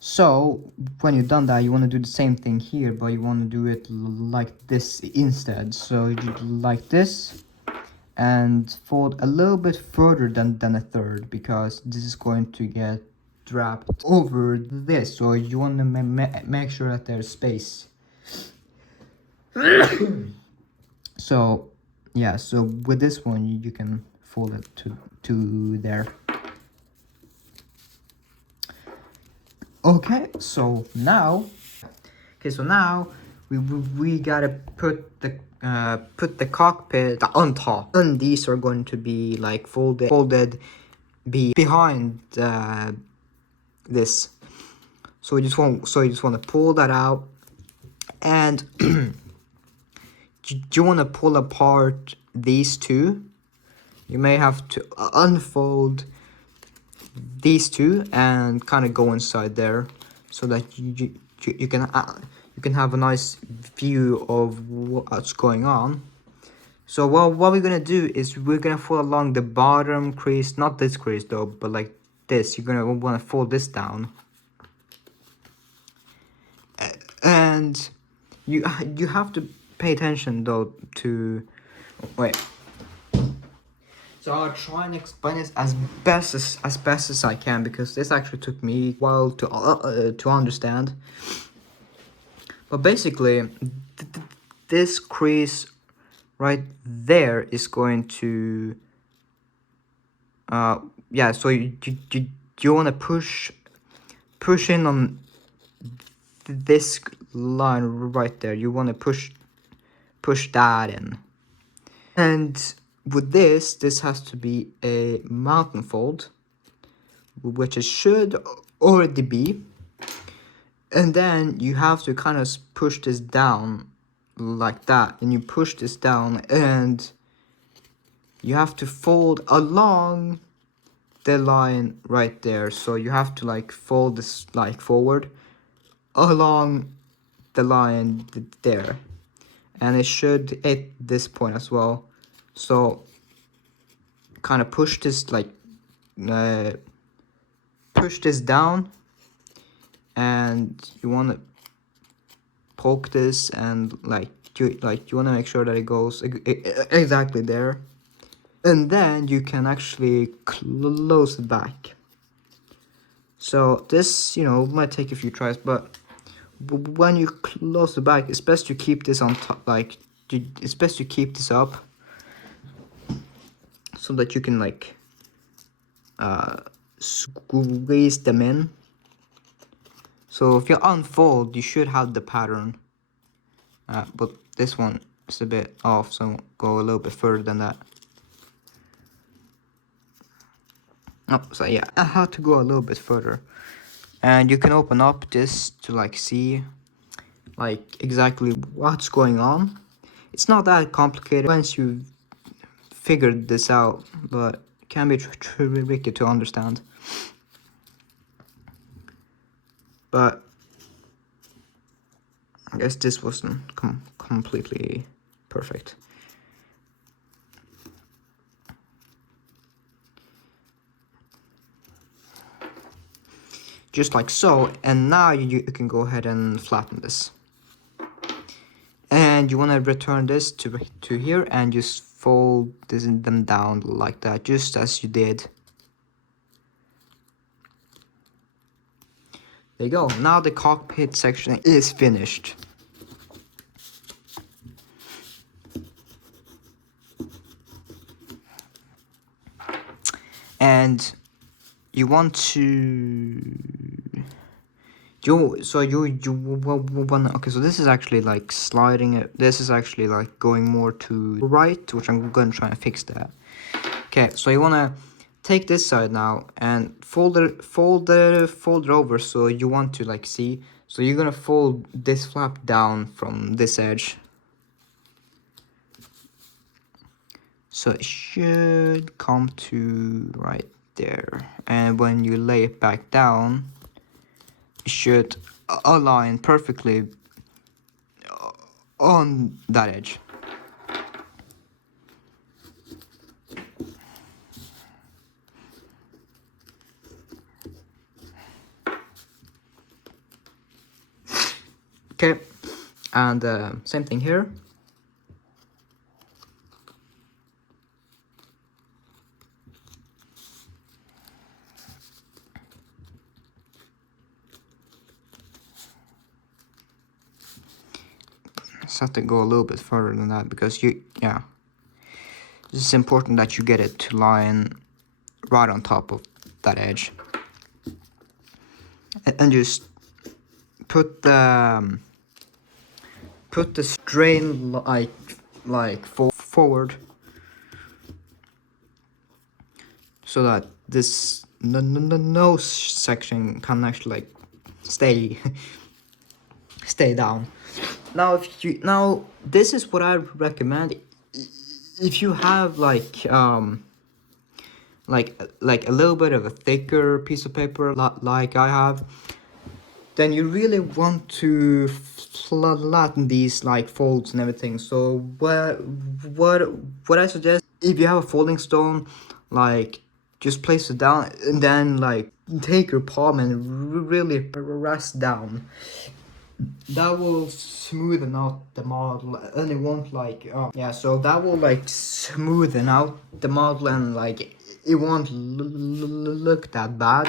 So when you've done that, you want to do the same thing here, but you want to do it like this instead. So you do like this and fold a little bit further than a third, because this is going to get draped over this. So you want to make sure that there's space. So yeah, so with this one you can fold it to there. Okay, so now we gotta put the cockpit on top, and these are going to be like folded behind this. So you just want to pull that out, and you want to pull apart these two. You may have to unfold these two and kind of go inside there, so that you can have a nice view of what's going on. So what we're gonna do is we're gonna fold along the bottom crease, not this crease though, but like this. You're gonna want to fold this down, and you have to pay attention though to So I'll try and explain this as best as I can, because this actually took me a while to understand. But basically, this crease right there is going to yeah. So you want to push in on this line right there. You want to push that in, and with this has to be a mountain fold, which it should already be. And then you have to kind of push this down like that, and you push this down, and you have to fold along the line right there. So you have to like fold this like forward along the line there, and it should hit this point as well. So kind of push this like push this down, and you want to poke this, and you want to make sure that it goes exactly there, and then you can actually close it back. So this, might take a few tries, but when you close the back, it's best to keep this on top, it's best to keep this up, so that you can squeeze them in. So if you unfold, you should have the pattern, but this one is a bit off, so go a little bit further than that. Oh, so yeah, I had to go a little bit further, and you can open up this to see exactly what's going on. It's not that complicated once you figured this out, but it can be tricky to understand. But I guess this wasn't completely perfect. Just like so, and now you can go ahead and flatten this. And you want to return this to here, and just fold them down like that, just as you did There you go. Now the cockpit section is finished. And you want to you want, okay, so this is actually like sliding it. This is actually like going more to right, which I'm gonna try and fix that. Okay, so you wanna take this side now and fold it over, so you want to like see. So you're gonna fold this flap down from this edge. So it should come to right there. And when you lay it back down, it should align perfectly on that edge. Okay, and same thing here. Just have to go a little bit further than that, because it's important that you get it to line right on top of that edge, and just put the strain like forward, so that this nose section can actually like stay down. Now this is what I recommend. If you have like a little bit of a thicker piece of paper like I have, then you really want to flatten these like folds and everything. So what I suggest, if you have a folding stone, like just place it down and then like take your palm and really press down. That will smoothen out the model, and it won't like so that will like smoothen out the model, and like it won't look that bad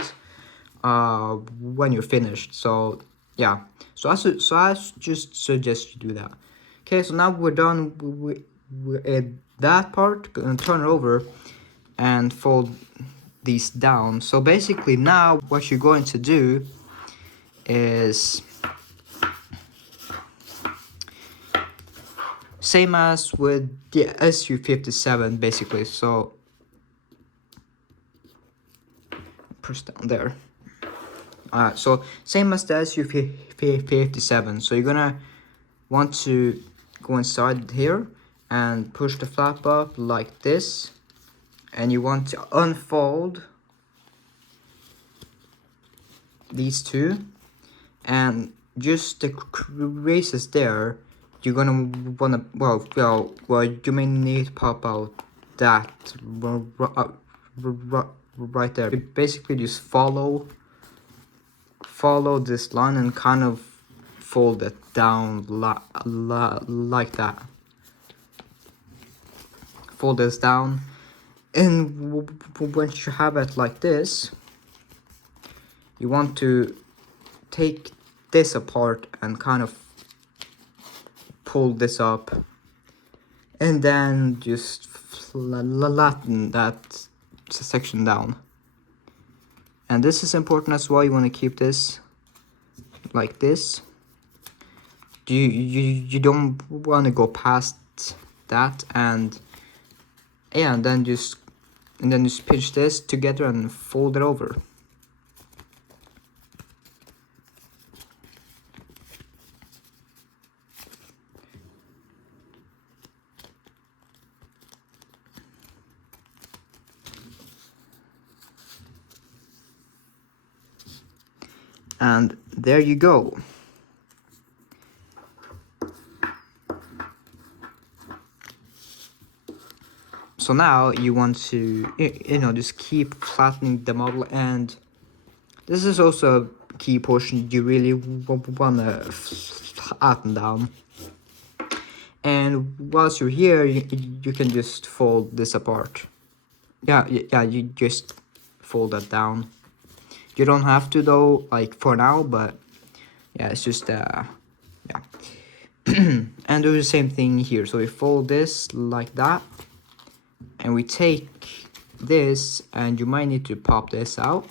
when you're finished. So yeah, so I just suggest you do that. Okay, so now we're done with that part. Gonna turn it over and fold these down. So basically now what you're going to do is same as with the SU-57 basically. So push down there. So same as the SU-57. So you're gonna want to go inside here and push the flap up like this, and you want to unfold these two, and just the creases there, you're gonna wanna well you may need to pop out that right there. You basically just follow this line and kind of fold it down like that. Fold this down, and once you have it like this, you want to take this apart and kind of pull this up, and then just flatten that section down. And this is important as well. You want to keep this like this. You don't want to go past that, and then just pinch this together and fold it over. And there you go. So now you want to, just keep flattening the model, and this is also a key portion you really want to flatten down. And whilst you're here, you can just fold this apart. You just fold that down. You don't have to though, like for now, but yeah, it's just yeah. And do the same thing here. So we fold this like that, and we take this, and you might need to pop this out,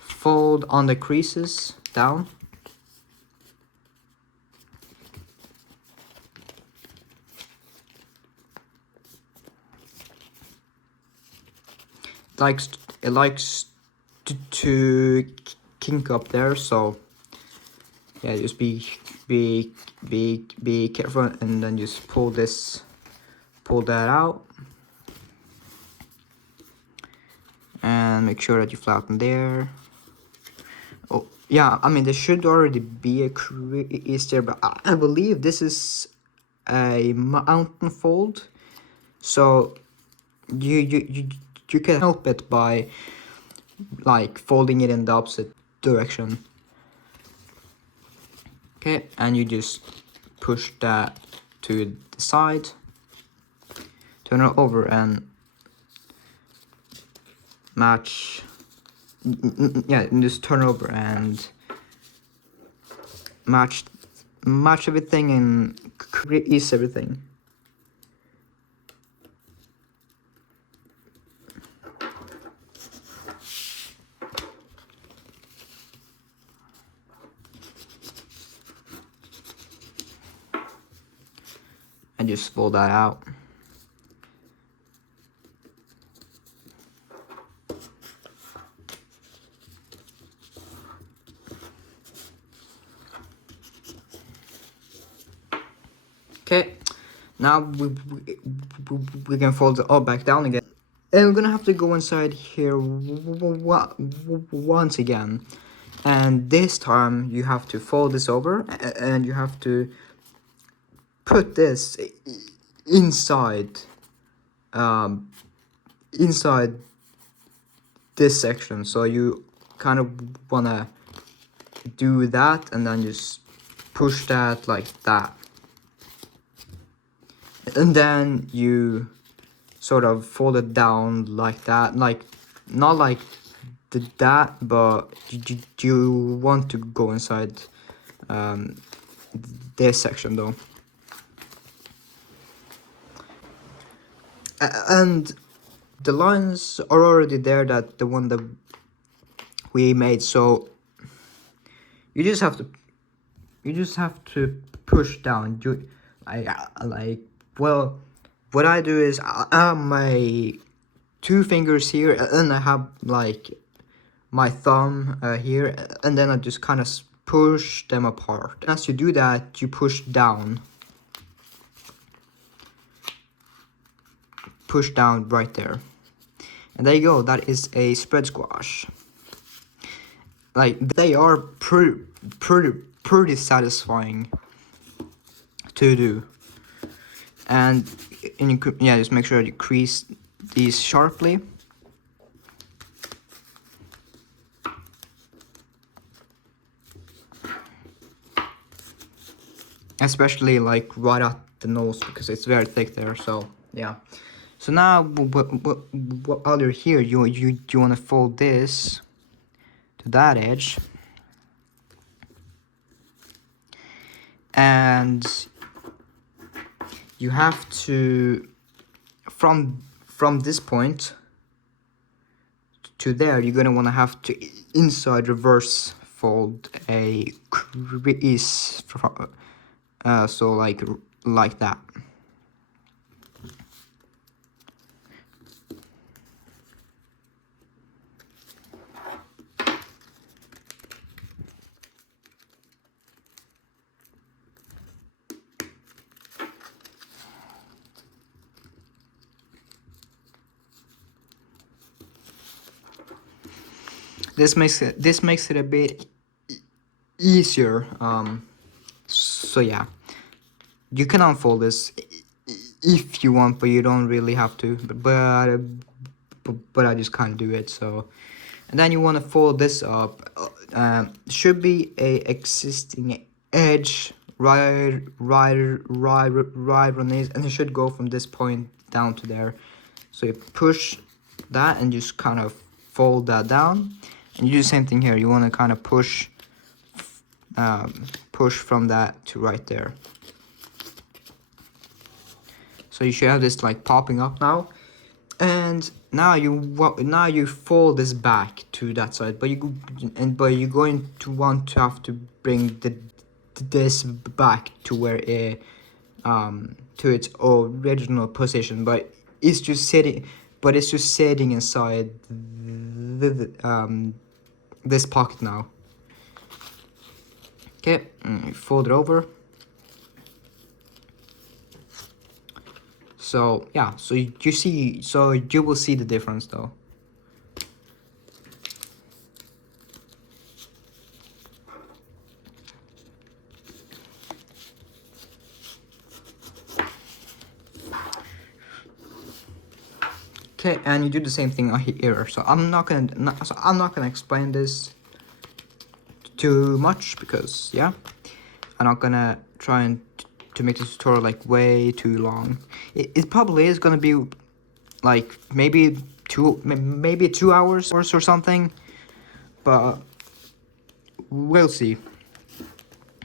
fold on the creases down, it likes to kink up there, so yeah, just be careful, and then just pull that out, and make sure that you flatten there. Oh yeah, I mean there should already be a crease there, but I believe this is a mountain fold, so you can help it by like folding it in the opposite direction. Okay, and you just push that to the side, turn it over, and match. Yeah, and just turn over and match everything and crease everything. And just fold that out. Okay, now we can fold it all back down again. And we're gonna have to go inside here once again. And this time you have to fold this over, and you have to put this inside inside this section. So you kind of wanna do that, and then just push that like that, and then you sort of fold it down like that, like not like that, but you want to go inside this section though. And the lines are already there, that the one that we made, so you just have to push down. Well, what I do is I have my 2 fingers here, and I have like my thumb here, and then I just kind of push them apart. As you do that, you push down right there, and there you go. That is a spread squash. Like, they are pretty satisfying to do, and you could, yeah, just make sure you crease these sharply. Especially like right at the nose, because it's very thick there. So yeah. So now, while you're here, you want to fold this to that edge, and you have to, from this point to there, you're gonna want to have to inside reverse fold a crease, so like that. This makes it a bit easier. So yeah, you can unfold this if you want, but you don't really have to. But I just can't do it. So, and then you want to fold this up. Should be a existing edge right on these, and it should go from this point down to there. So you push that and just kind of fold that down. And you do the same thing here. You want to kind of push from that to right there. So you should have this like popping up now. And now you fold this back to that side, but you're going to want to have to bring this back to where it to its original position, but it's just sitting inside this pocket now. Okay, fold it over. So yeah, so you will see the difference though. Okay, and you do the same thing here. So I'm not gonna explain this too much because yeah, I'm not gonna try and to make this tutorial like way too long. It probably is gonna be like maybe 2 hours or something, but we'll see.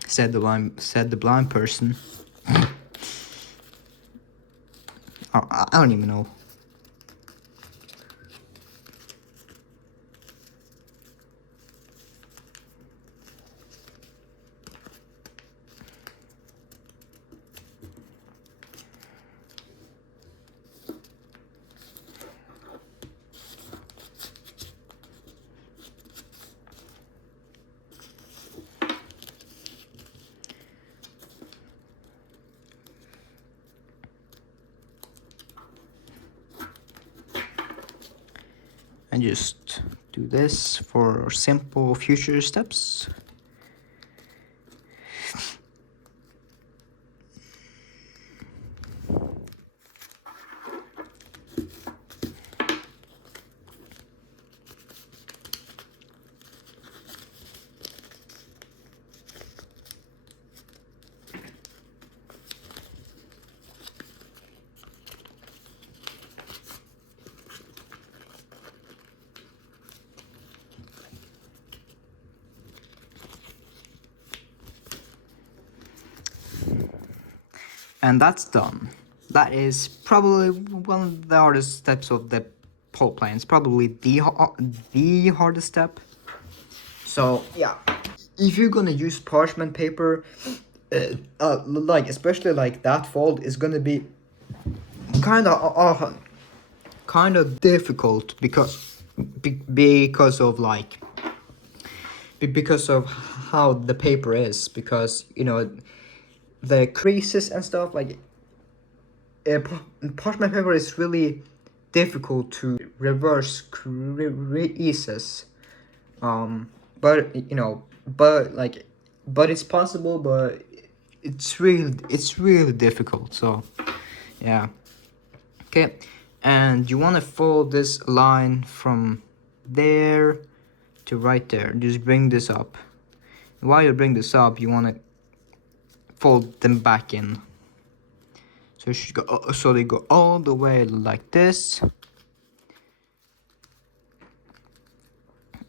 Said the blind person. I don't even know. And just do this for simple future steps. And that's done. That is probably one of the hardest steps of the whole plan. It's probably the hardest step. So yeah, if you're gonna use parchment paper, like especially like that fold is gonna be kind of difficult because of how the paper is, because you know the creases and stuff. Like parchment paper is really difficult to reverse creases, but you know, but it's possible, but it's really difficult. So yeah, okay, and you want to fold this line from there to right there. Just bring this up. While you bring this up, you want to fold them back in. So you should go. So they go all the way like this,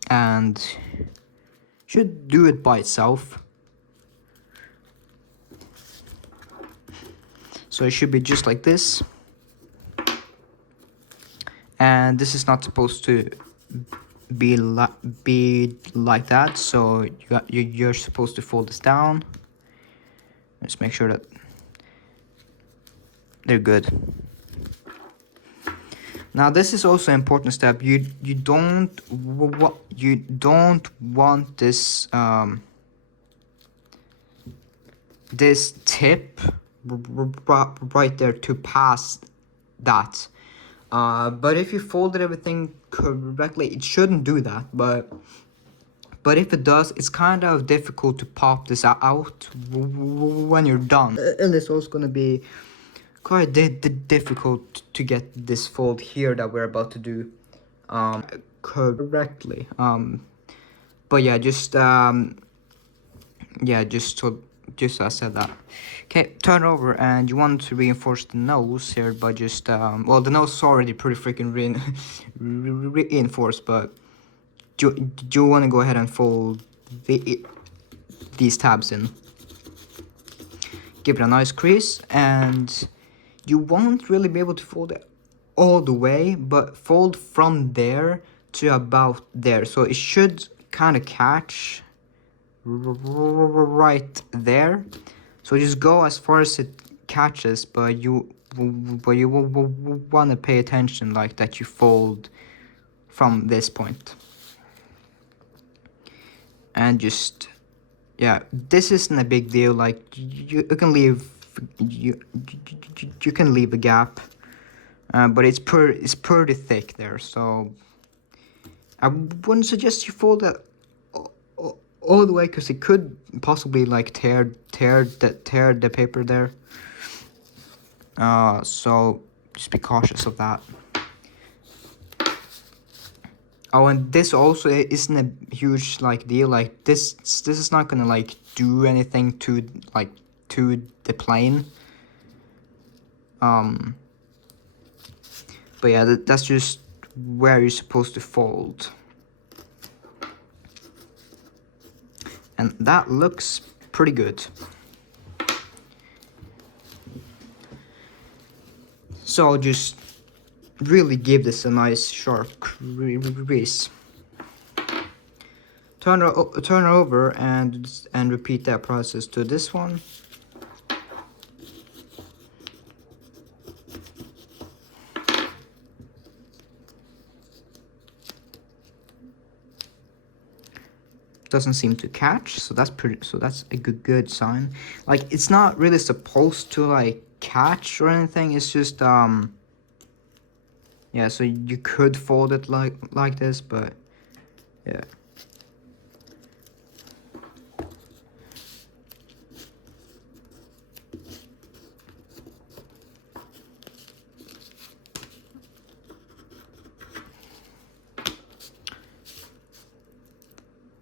and should do it by itself. So it should be just like this, and this is not supposed to be like that. So you're supposed to fold this down. Just make sure that they're good. Now this is also an important step. You don't want this this tip right there to pass that. But if you folded everything correctly, it shouldn't do that. But if it does, it's kind of difficult to pop this out when you're done. And it's also gonna be quite difficult to get this fold here that we're about to do correctly. But yeah, just just I said that. Okay, turn over, and you want to reinforce the nose here by just well, the nose is already pretty freaking reinforced, but you want to go ahead and fold these tabs in. Give it a nice crease, and you won't really be able to fold it all the way, but fold from there to about there. So it should kind of catch right there. So just go as far as it catches, but you want to pay attention like that you fold from this point. And just, yeah, this isn't a big deal. Like you can leave you can leave a gap, but it's pretty thick there, so I wouldn't suggest you fold it all the way, because it could possibly like tear the paper there. So just be cautious of that. Oh, and this also isn't a huge like deal. Like this is not gonna like do anything to the plane. But yeah, that's just where you're supposed to fold. And that looks pretty good. So I'll just really give this a nice sharp crease. Turn it over and repeat that process to this one. Doesn't seem to catch, so that's a good sign. Like it's not really supposed to like catch or anything. It's just yeah, so you could fold it like this, but yeah.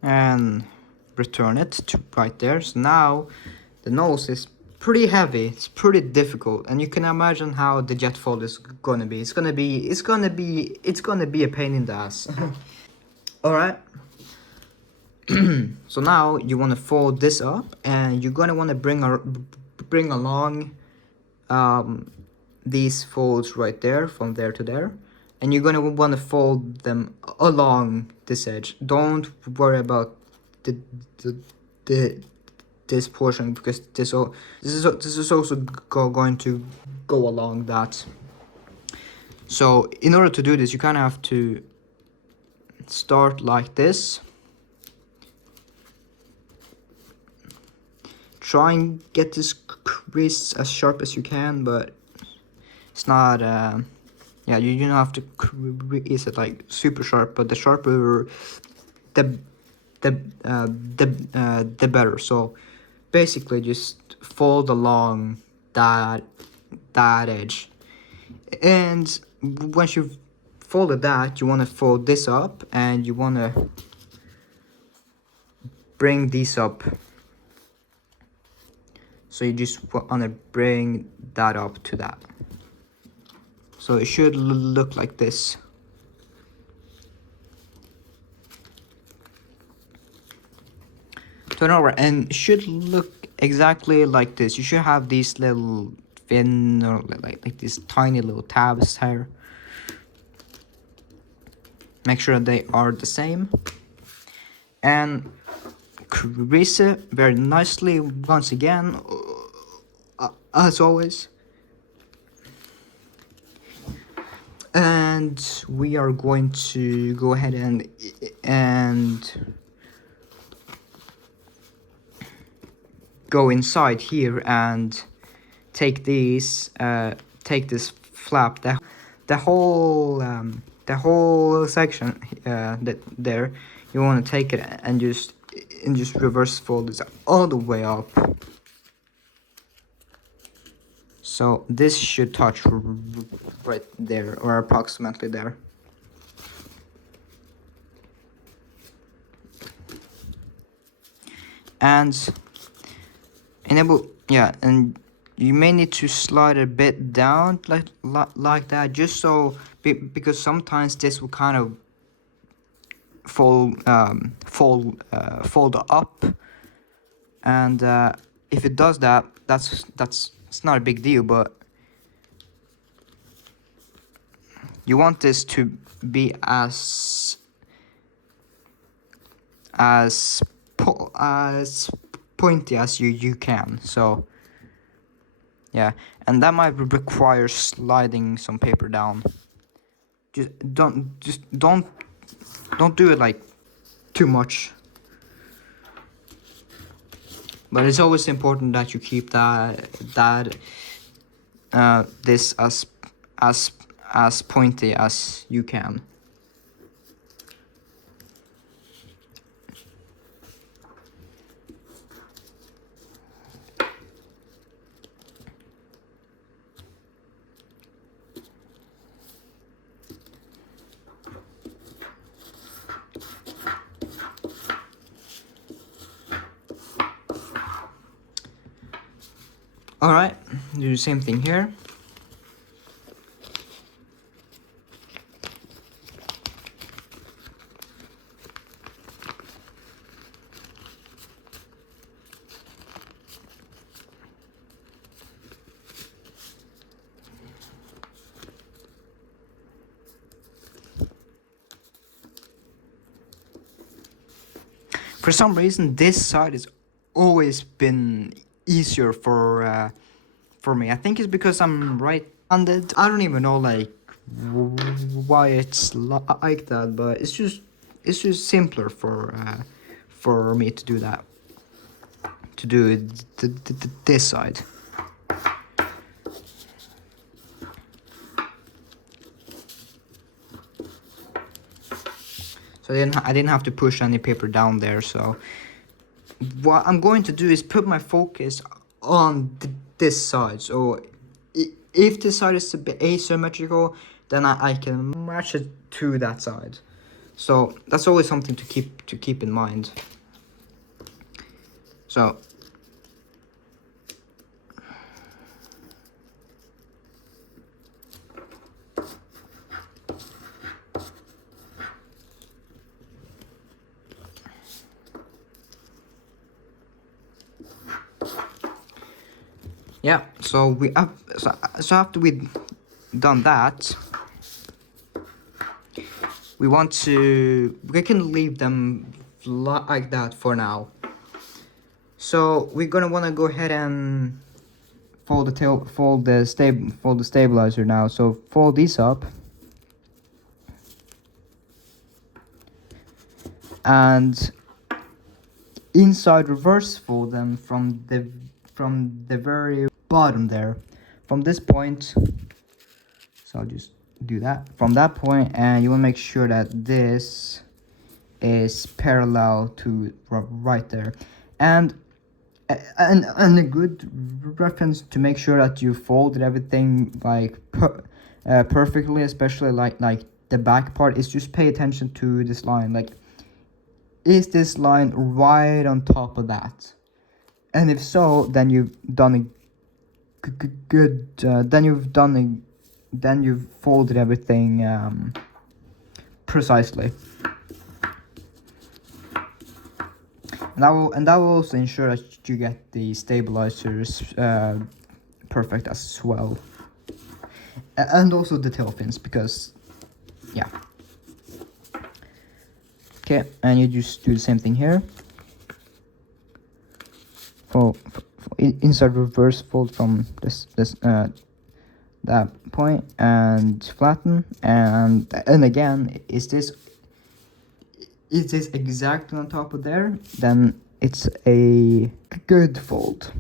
And return it to right there. So now the nose is pretty heavy. It's pretty difficult, and you can imagine how the jet fold is gonna be. It's gonna be a pain in the ass. All right. So now you want to fold this up, and you're gonna want to bring along these folds right there, from there to there, and you're gonna want to fold them along this edge. Don't worry about this portion, because this is also going to go along that. So in order to do this, you kind of have to start like this. Try and get this crease as sharp as you can, but it's not yeah, you don't have to crease it like super sharp, but the sharper the better. So basically just fold along that edge, and once you've folded that, you want to fold this up, and you want to bring these up. So you just want to bring that up to that. So it should look like this. Turn over, and it should look exactly like this. You should have these little fin, or like these tiny little tabs here. Make sure they are the same, and crease it very nicely once again, as always. And we are going to go ahead and go inside here and take these take this flap, the whole section that there. You want to take it and just reverse fold this all the way up. So this should touch right there, or approximately there. And enable, yeah, and you may need to slide a bit down like that, just so, because sometimes this will kind of fold up, and if it does that, it's not a big deal, but you want this to be as pointy as you can. So yeah, and that might require sliding some paper down. Don't do it like too much. But it's always important that you keep this as pointy as you can. Alright, do the same thing here. For some reason, this side has always been easier for me. I think it's because I'm right-handed. I don't even know like why it's like that, but it's just simpler for me to do that. To do it this side. So I didn't have to push any paper down there. So what I'm going to do is put my focus on this side. So if this side is a bit asymmetrical, then I can match it to that side. So that's always something to keep in mind. So yeah, so so after we've done that, we can leave them like that for now. So we're gonna wanna go ahead and fold the stabilizer now. So fold these up, and inside reverse fold them from the very bottom there, from this point. So I'll just do that from that point, and you will make sure that this is parallel to right there, and a good reference to make sure that you folded everything like perfectly, especially like the back part, is just pay attention to this line. Like, is this line right on top of that? And if so, then you've done a good. Then you've folded everything precisely. And that will also ensure that you get the stabilizers perfect as well, and also the tail fins, because yeah. Okay, and you just do the same thing here. Inside reverse fold from that point and flatten, and again, is this exactly on top of there, then it's a good fold.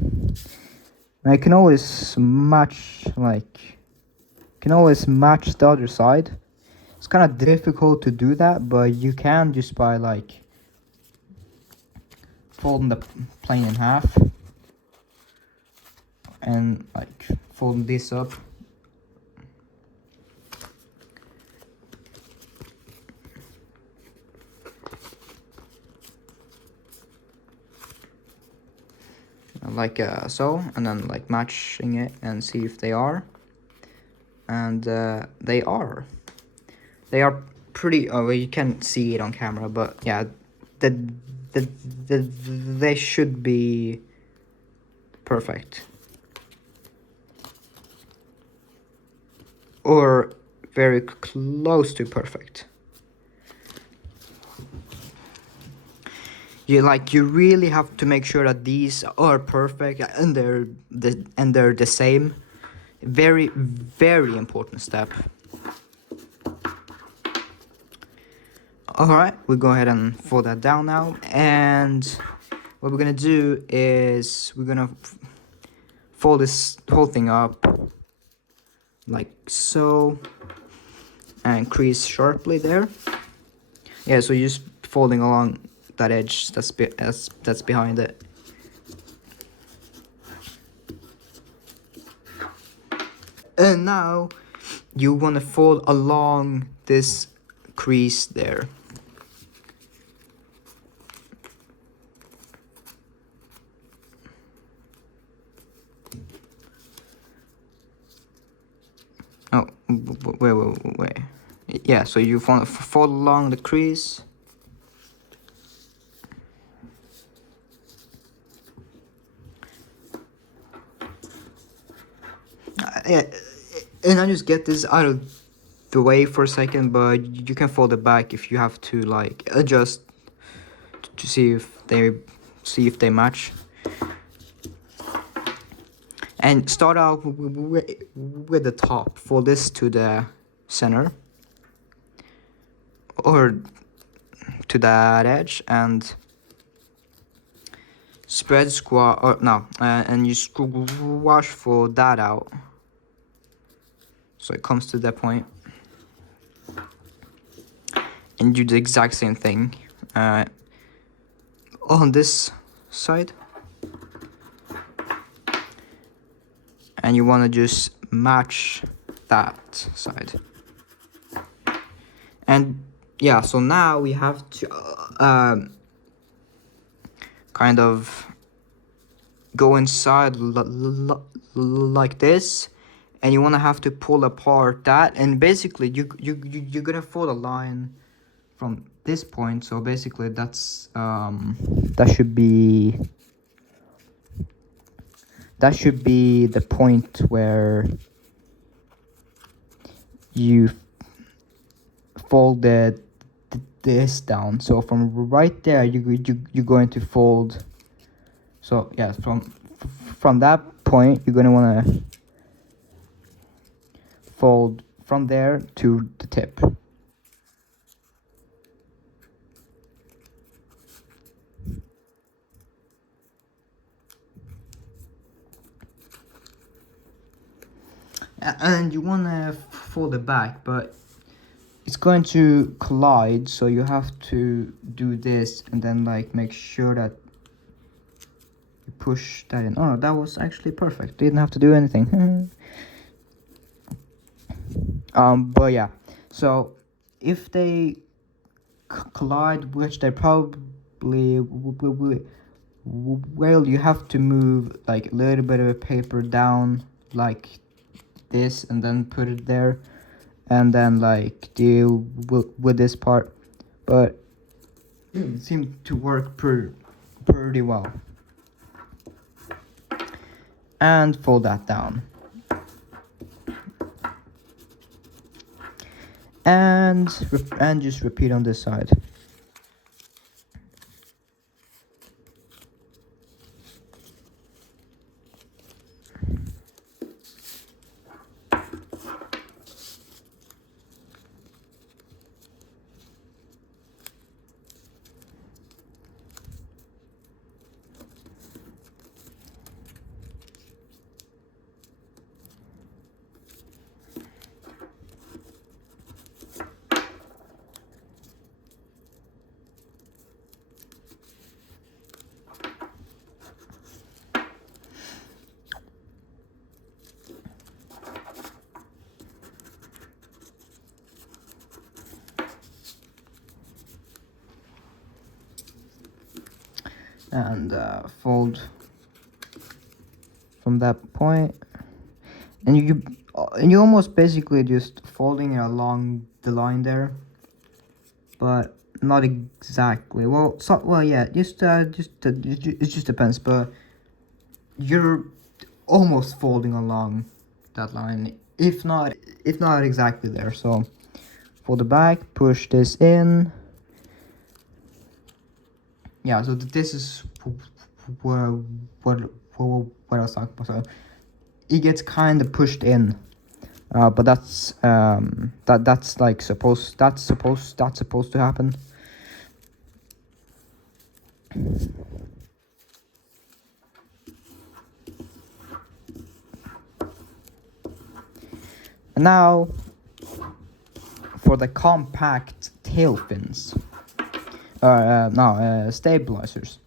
I can always match the other side. It's kind of difficult to do that, but you can just by like folding the plane in half and like folding this up. Like so, and then like matching it and see if they are, and they are pretty. Oh, well, you can't see it on camera, but yeah, the, the, the they should be perfect, or very close to perfect. You really have to make sure that these are perfect and they're the same. Very, very important step. All right, we go ahead and fold that down now, and what we're gonna do is we're gonna fold this whole thing up like so, and crease sharply there. Yeah, so you're just folding along that edge that's behind it. And now you want to fold along this crease there. Oh, wait. Yeah, so you fold along the crease. Yeah, and I just get this out of the way for a second, but you can fold it back if you have to like adjust to see if they match. And start out with the top. Fold this to the center or to that edge and spread squash or no, and you squash for that out. So it comes to that point. And do the exact same thing on this side. And you want to just match that side. And yeah, so now we have to kind of go inside like this, and you want to have to pull apart that, and basically you're gonna fold a line from this point. So basically that's that should be the point where you folded this down. So from right there you're going to fold. So yeah, from that point you're going to want to fold from there to the tip. And you want to fold it back, but it's going to collide, so you have to do this and then like make sure that you push that in. Oh, that was actually perfect. Didn't have to do anything. But yeah, so if they collide, which they probably will, you have to move like a little bit of a paper down like this and then put it there, and then like deal with this part. But it seemed to work pretty well. And fold that down. And just repeat on this side. And fold from that point, and you almost basically just folding it along the line there. but not exactly. Well, yeah, it just depends. But you're almost folding along that line, if not exactly there. So for the back, push this in. Yeah, so this is what what I was talking about. So it gets kind of pushed in, but that's like supposed to happen. And now for the compact tail fins, stabilizers.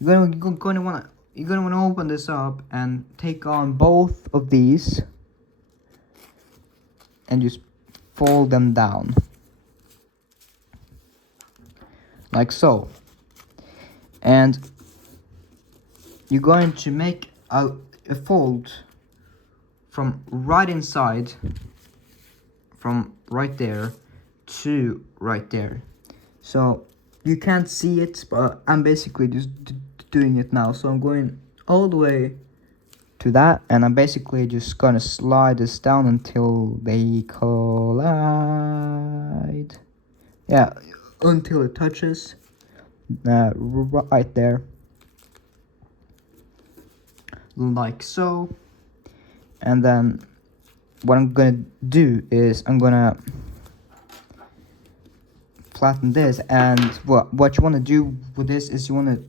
You're gonna wanna open this up and take on both of these and just fold them down like so. And you're going to make a fold from right inside, from right there to right there. So you can't see it, but I'm basically just doing it now. So I'm going all the way to that, and I'm basically just gonna slide this down until they collide. Yeah, until it touches right there, like so. And then what I'm gonna do is I'm gonna flatten this, and what you want to do with this is you want to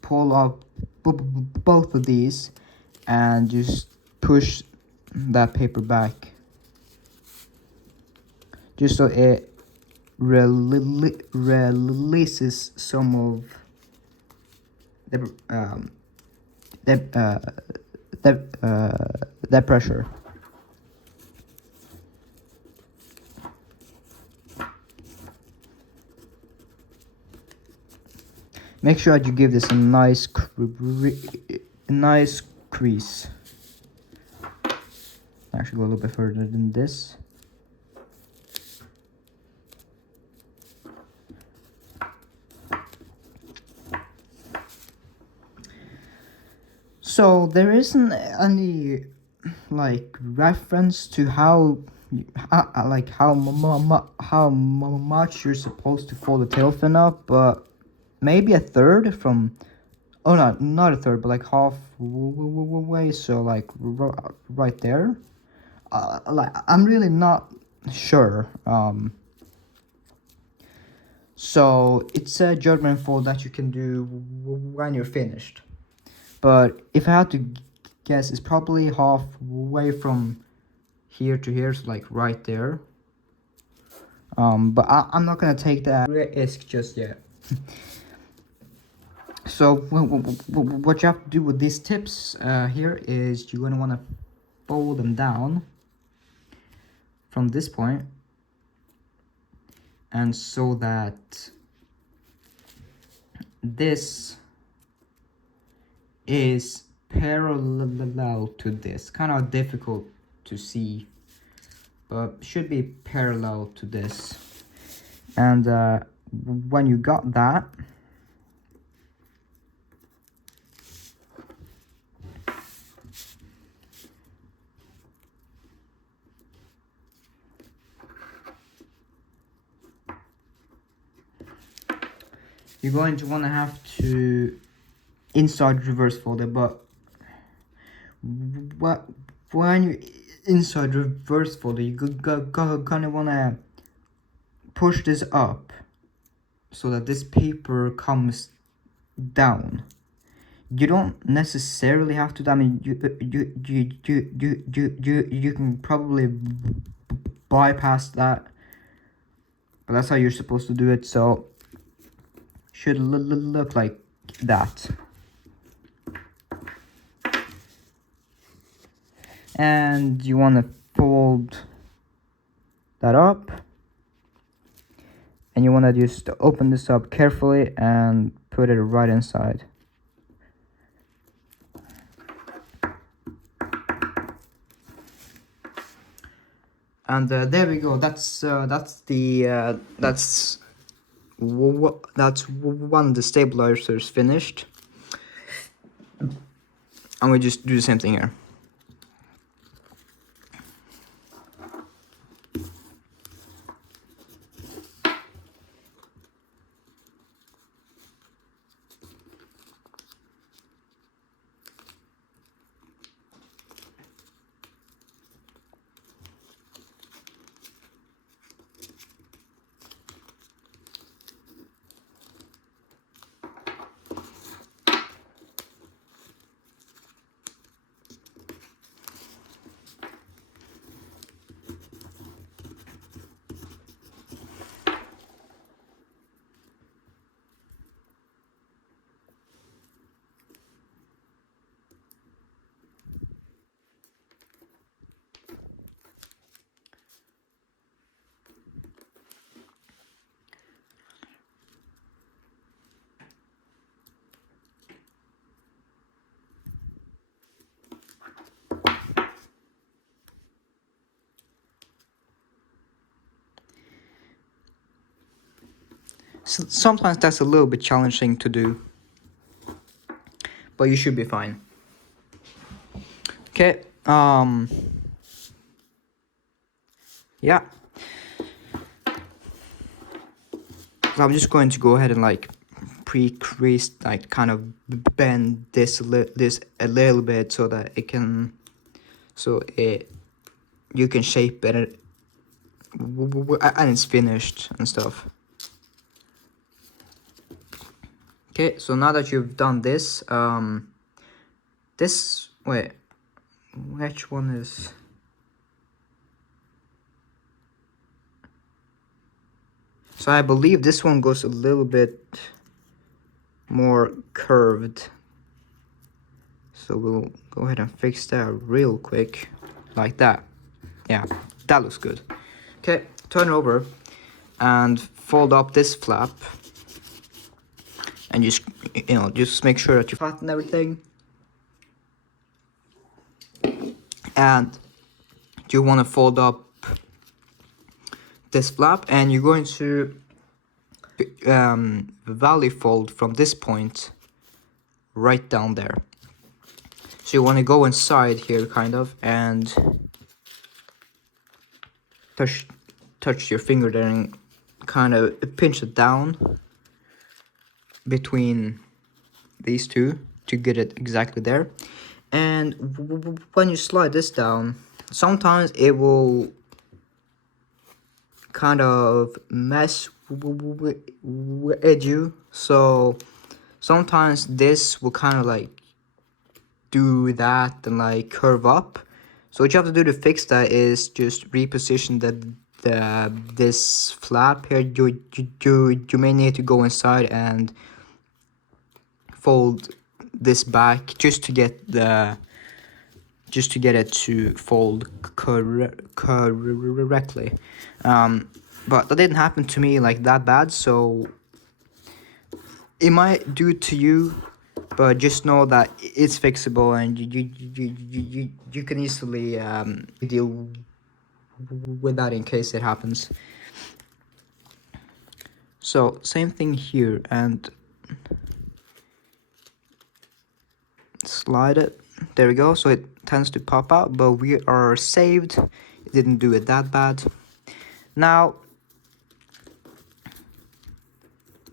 pull off both of these and just push that paper back, just so it releases some of that pressure. Make sure that you give this a nice crease. Actually, go a little bit further than this. So there isn't any like reference to how much you're supposed to fold the tail fin up, but maybe a third from, oh no, not a third, but like half way, so like right there. Like I'm really not sure. So it's a judgment fold that you can do when you're finished. But if I had to guess, it's probably halfway from here to here, so like right there. But I'm not gonna take that risk just yet. So what you have to do with these tips here is you're gonna wanna fold them down from this point, and so that this is parallel to this. Kind of difficult to see, but should be parallel to this. And when you got that, you're going to want to have to inside reverse fold it. But when you inside reverse fold it, you're gonna want to push this up so that this paper comes down. You don't necessarily have to. I mean, you can probably bypass that, but that's how you're supposed to do it. So should look like that. And you want to fold that up, and you want to just open this up carefully and put it right inside. And there we go. That's one of the stabilizers finished, and we just do the same thing here. So sometimes that's a little bit challenging to do, but you should be fine. Okay, yeah. So I'm just going to go ahead and like pre-crease, like kind of bend this a little bit so that it can, you can shape it and it's finished and stuff. Okay, so now that you've done this, wait, which one is? So I believe this one goes a little bit more curved. So we'll go ahead and fix that real quick, like that. Yeah, that looks good. Okay, turn it over and fold up this flap. And just make sure that you flatten everything. And you want to fold up this flap, and you're going to valley fold from this point right down there. So you want to go inside here, kind of, and touch your finger there and kind of pinch it down between these two to get it exactly there. And when you slide this down, sometimes it will kind of mess with you. So sometimes this will kind of like do that and like curve up. So what you have to do to fix that is just reposition this flap here. You may need to go inside and fold this back just to get it to fold correctly. But that didn't happen to me like that bad, so it might do it to you, but just know that it's fixable and you can easily deal with that in case it happens. So same thing here, and slide it. There we go. So it tends to pop out, but we are saved. It didn't do it that bad. Now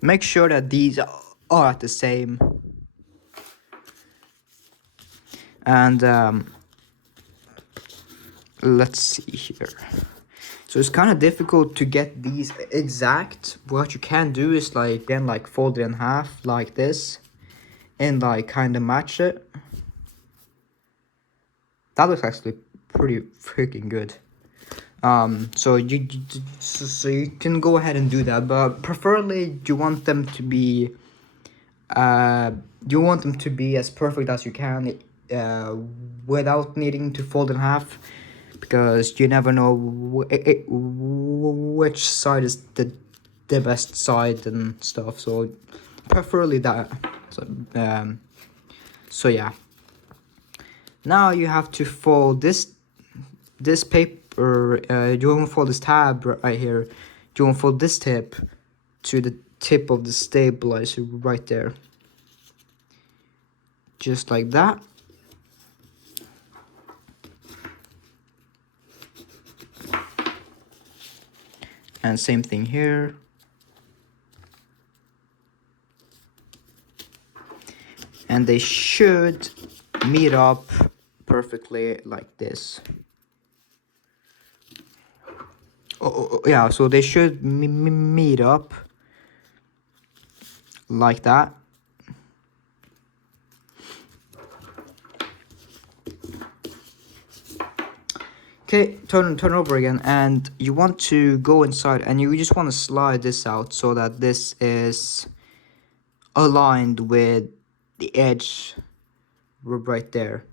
make sure that these are at the same, and let's see here. So it's kind of difficult to get these exact. What you can do is like then like fold it in half like this and like kind of match it. That looks actually pretty freaking good. So you can go ahead and do that, but preferably you want them to be as perfect as you can, without needing to fold in half, because you never know which side is the best side and stuff. So preferably that. So yeah. Now you have to fold this paper. You want to fold this tab right here. You want to fold this tip to tip of the stabilizer right there. Just like that. And same thing here. And they should meet up perfectly like this. Yeah, so they should meet up like that. Okay, turn over again, and you want to go inside, and you just want to slide this out so that this is aligned with the edge right there.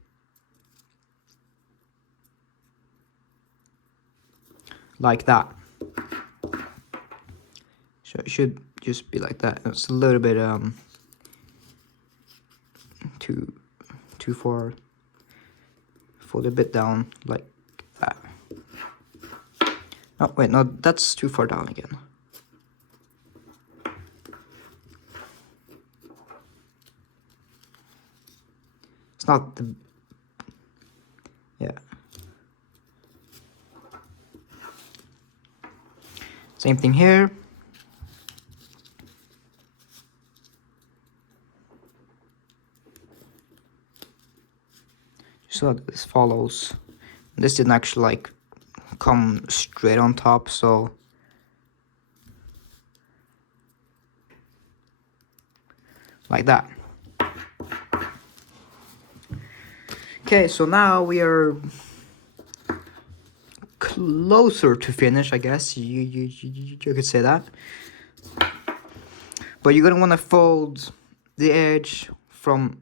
Like that. So it should just be like that. It's a little bit too far. Fold a bit down like that. Oh wait, no, that's too far down again. It's not the... yeah. Same thing here. So that this follows. This didn't actually like come straight on top, so like that. Okay, so now we are closer to finish, I guess. You could say that. But you're gonna want to fold the edge from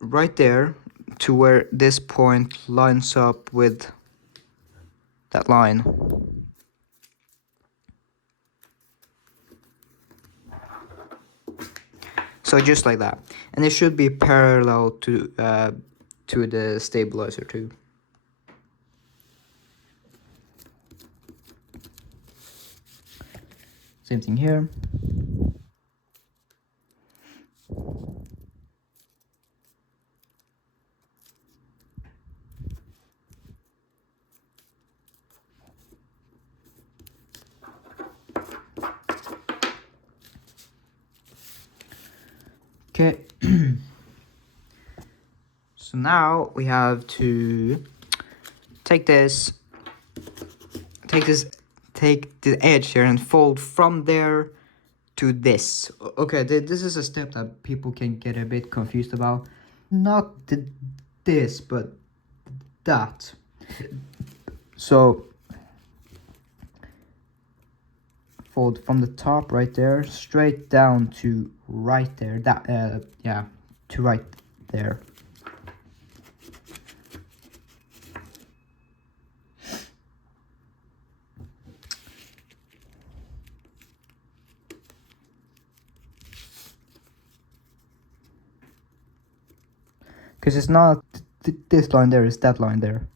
right there to where this point lines up with that line. So just like that. And it should be parallel to the stabilizer too. Same thing here. Okay. So now we have to take the edge here and fold from there to this. Okay, this is a step that people can get a bit confused about. Not this, but that. So fold from the top right there straight down to right there. That yeah, to right there. Because it's not this line there, it's that line there.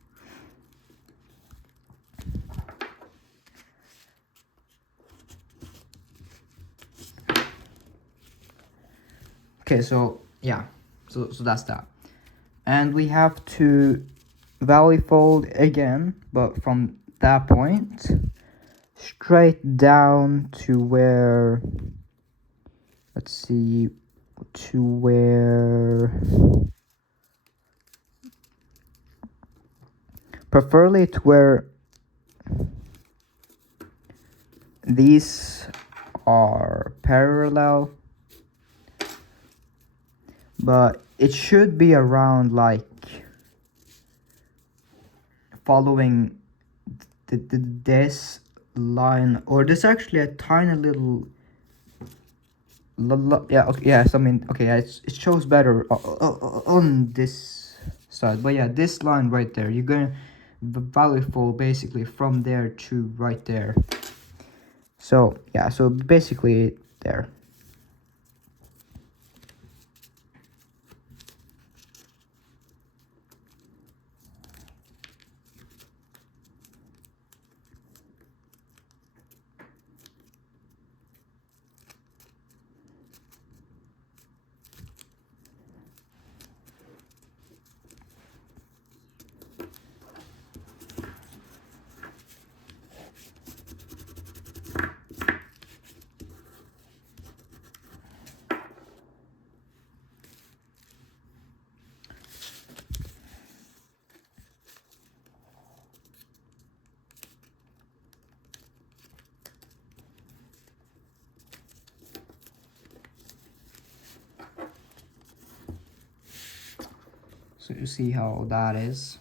Okay, so yeah, so that's that. And we have to valley fold again, but from that point straight down to where, let's see, to where, preferably to where these are parallel, but it should be around like following this line, or there's actually a tiny little yeah, okay, yeah, so I mean, okay, yeah, it shows better on this side, but yeah, this line right there, you're gonna valley fold basically from there to right there. So yeah, so basically there. So you see how that is.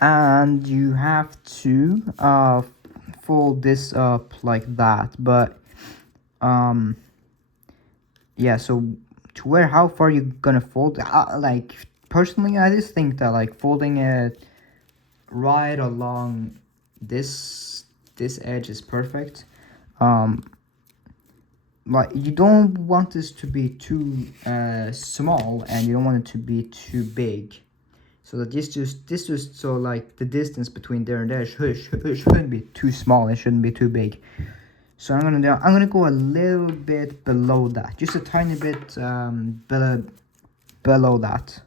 And you have to fold this up like that, but yeah, so to where, how far you gonna fold, like personally I just think that like folding it right along this edge is perfect. Like you don't want this to be too small, and you don't want it to be too big, so that this just so like the distance between there and there shouldn't be too small, it shouldn't be too big. So I'm gonna go a little bit below that, just a tiny bit below that,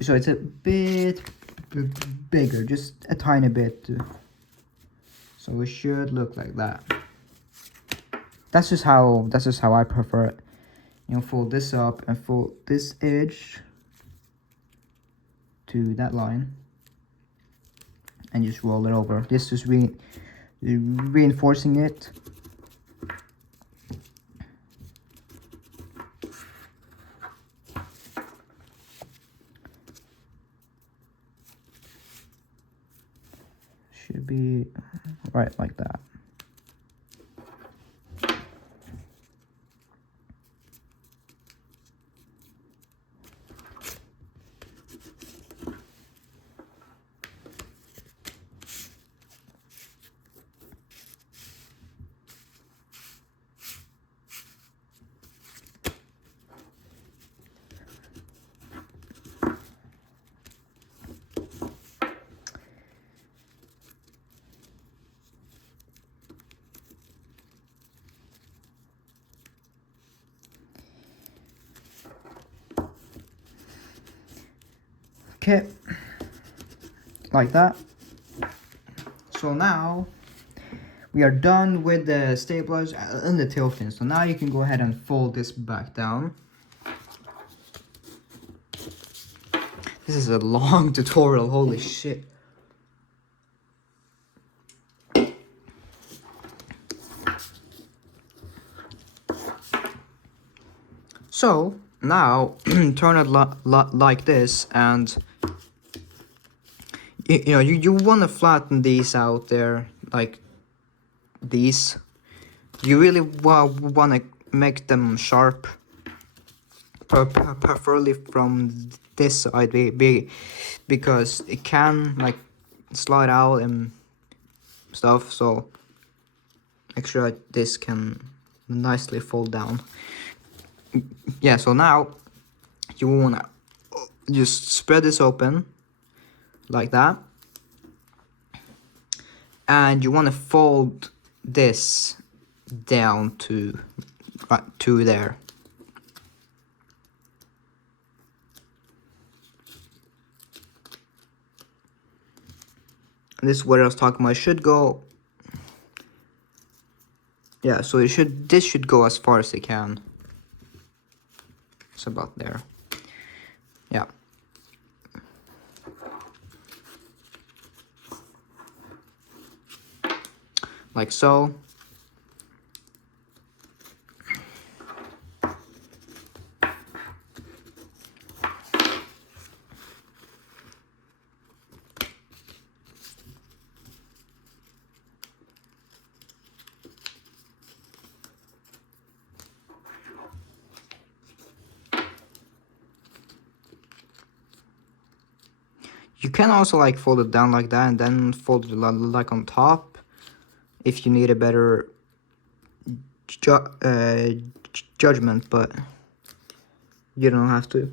so it's a bit bigger, just a tiny bit. So it should look like that. That's just how I prefer it. You know, fold this up and fold this edge to that line, and just roll it over. This is reinforcing it. Should be right like that. Okay, like that. So now we are done with the stabilizer and the tail fin. So now you can go ahead and fold this back down. This is a long tutorial, holy shit. So now turn it like this, and you know you want to flatten these out there like these. You really want to make them sharp, preferably from this side, because it can like slide out and stuff. So make sure this can nicely fold down. Yeah, so now you want to just spread this open like that, and you want to fold this down to there. And this is what I was talking about. It should go, yeah, so this should go as far as it can. It's about there. Yeah. Like so. You can also like fold it down like that and then fold it like on top if you need a better judgment, but you don't have to.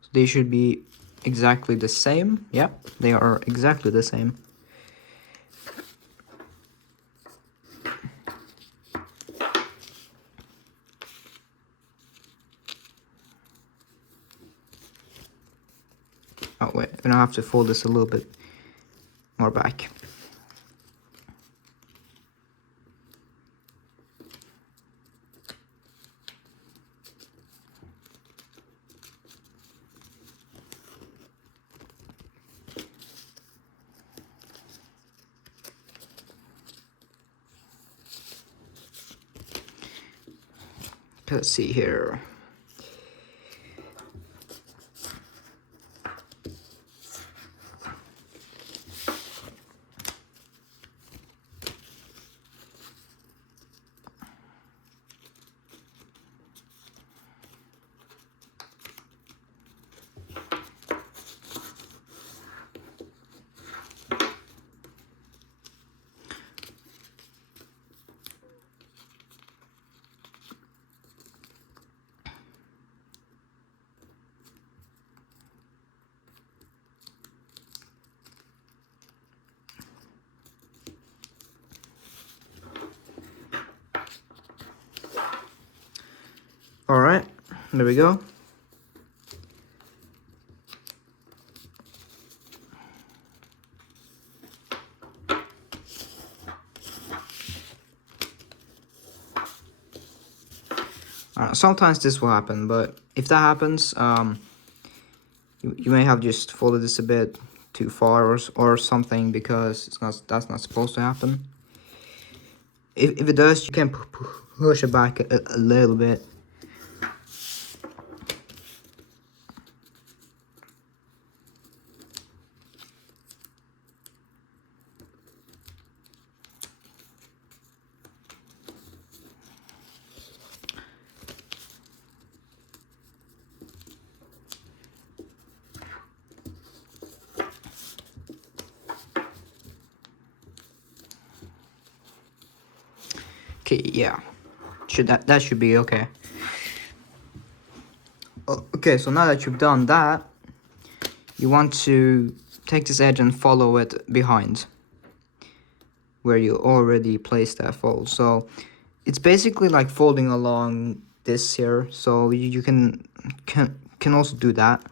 So they should be exactly the same. Yeah, they are exactly the same. Oh wait, I'm gonna have to fold this a little bit more back. Let's see here. Alright, there we go. Sometimes this will happen, but if that happens, you may have just folded this a bit too far or something, because that's not supposed to happen. If it does, you can push it back a little bit. Okay, yeah, that should be okay. Okay, so now that you've done that, you want to take this edge and follow it behind where you already placed that fold. So it's basically like folding along this here. So you can also do that.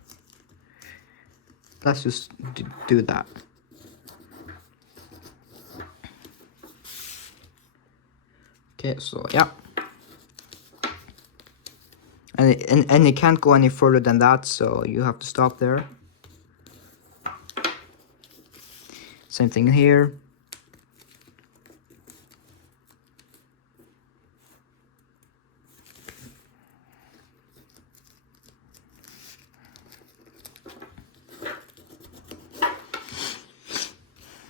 Let's just do that. Okay, so yeah. And it can't go any further than that, so you have to stop there. Same thing here.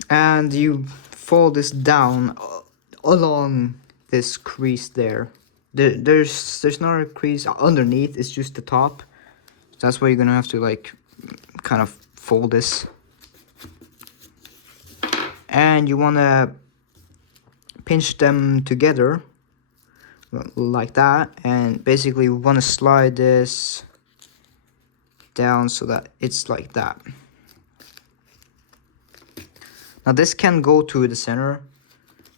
And you fold this down along this crease there. There's not a crease underneath, it's just the top. That's where you're gonna have to like kind of fold this. And you wanna pinch them together like that, and basically we wanna slide this down so that it's like that. Now this can go to the center,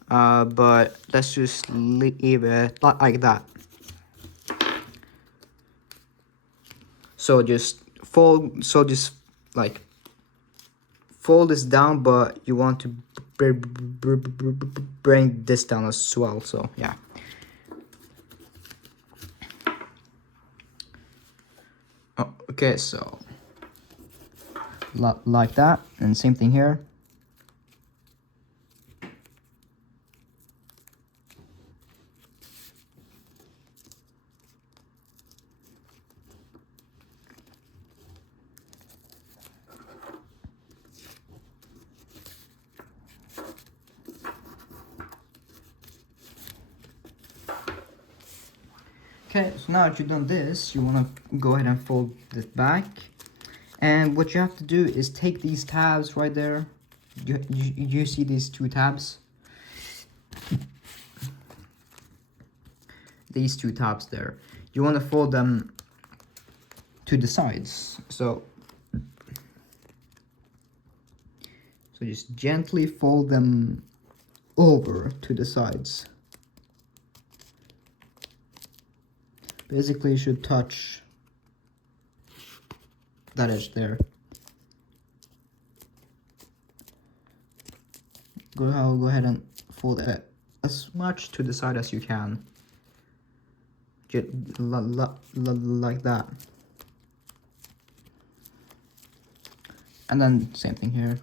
but let's just leave it like that. So just fold this down, but you want to bring this down as well. So yeah. Oh, okay, so like that, and same thing here. Okay, so now that you've done this, you want to go ahead and fold it back. And what you have to do is take these tabs right there. You see these two tabs? These two tabs there. You want to fold them to the sides. So just gently fold them over to the sides. Basically, you should touch that edge there. Go ahead and fold it as much to the side as you can. Just like that. And then same thing here.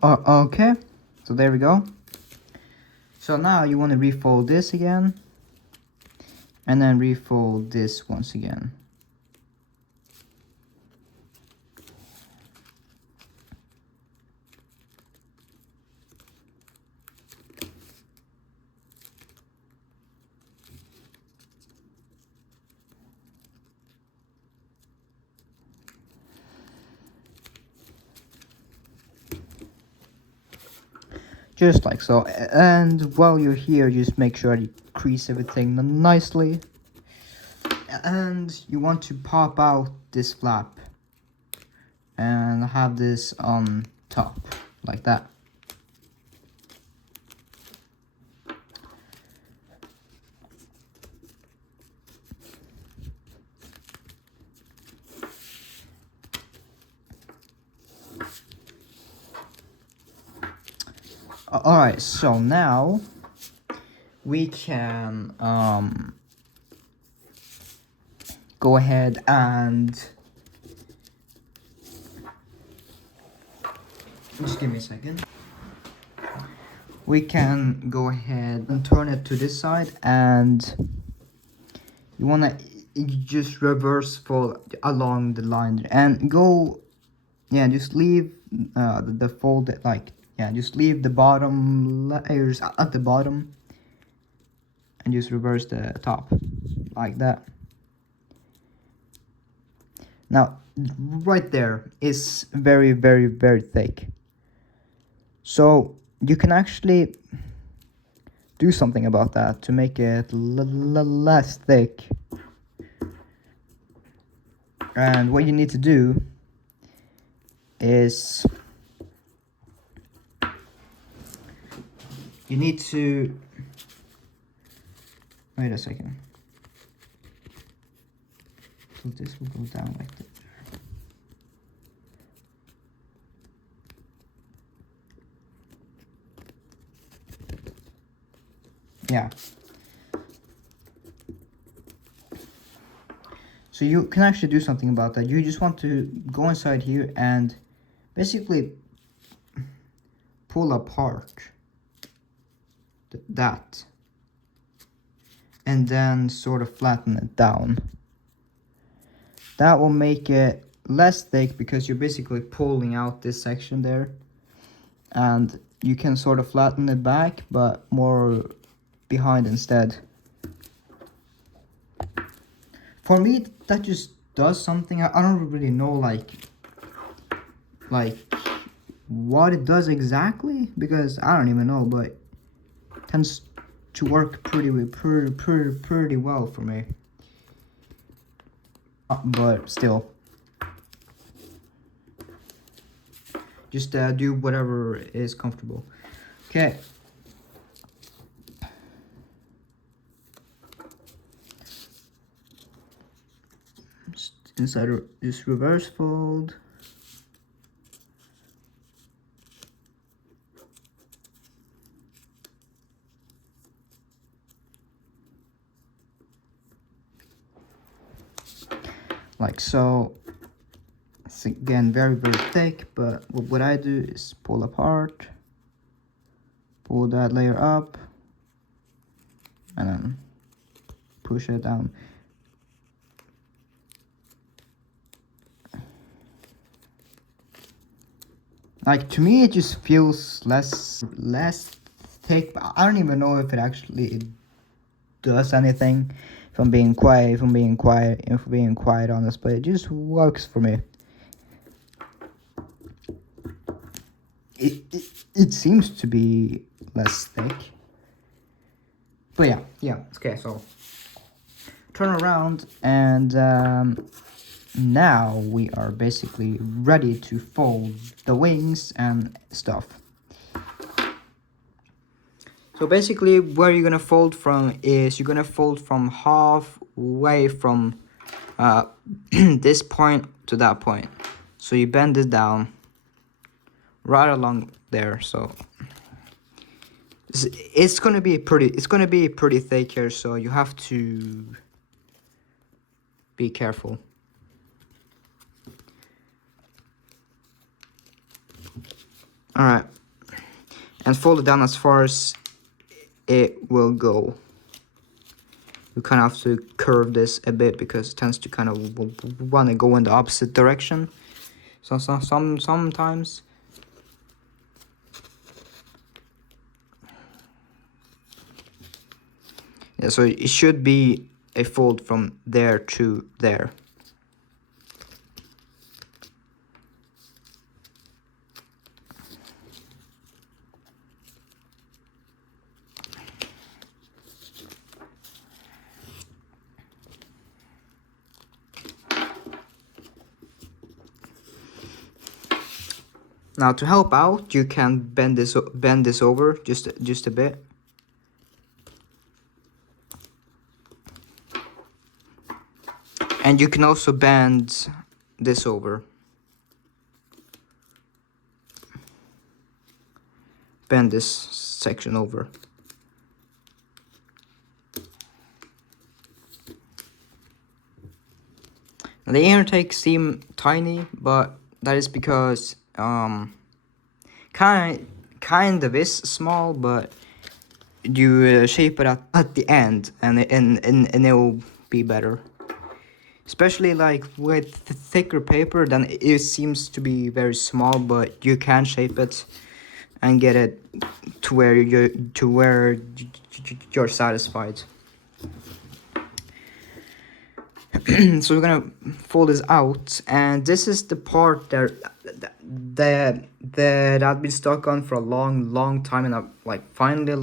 Okay, so there we go. So now you want to refold this again, and then refold this once again. Just like so. And while you're here, just make sure you crease everything nicely. And you want to pop out this flap and have this on top like that. Alright, so now we can go ahead and just give me a second. We can go ahead and turn it to this side, and you wanna just reverse fold along the line and go, yeah, just leave the fold, like, yeah, just leave the bottom layers at the bottom and just reverse the top like that. Now right there is very thick, so you can actually do something about that to make it less thick. And what you need to do is you need to wait a second. So this will go down like that. Yeah. So you can actually do something about that. You just want to go inside here and basically pull apart that, and then sort of flatten it down. That will make it less thick because you're basically pulling out this section there, and you can sort of flatten it back but more behind instead. For me, that just does something. I don't really know like what it does exactly, because I don't even know, but it tends to work pretty well for me. But still, just do whatever is comfortable. Okay. Just inside this reverse fold. Like so. It's again very thick, but what I do is pull apart, pull that layer up, and then push it down. Like, to me, it just feels less thick, but I don't even know if it actually does anything. If I'm being quiet honest, but it just works for me. It seems to be less thick, but yeah. Okay, so turn around, and now we are basically ready to fold the wings and stuff. So basically where you're gonna fold from is you're gonna fold from halfway from this point to that point. So you bend it down right along there. So it's gonna be pretty thick here, so you have to be careful. Alright. And fold it down as far as it will go. You kind of have to curve this a bit because it tends to kind of want to go in the opposite direction. So sometimes. Yeah, so it should be a fold from there to there. Now to help out, you can bend this over just a bit. And you can also bend this over. Bend this section over. Now, the intakes seem tiny, but that is because kind of is small, but you shape it at the end, and it will be better. Especially like with thicker paper, then it seems to be very small, but you can shape it and get it to where you're satisfied. So we're gonna fold this out, and this is the part that I've been stuck on for a long time, and I like finally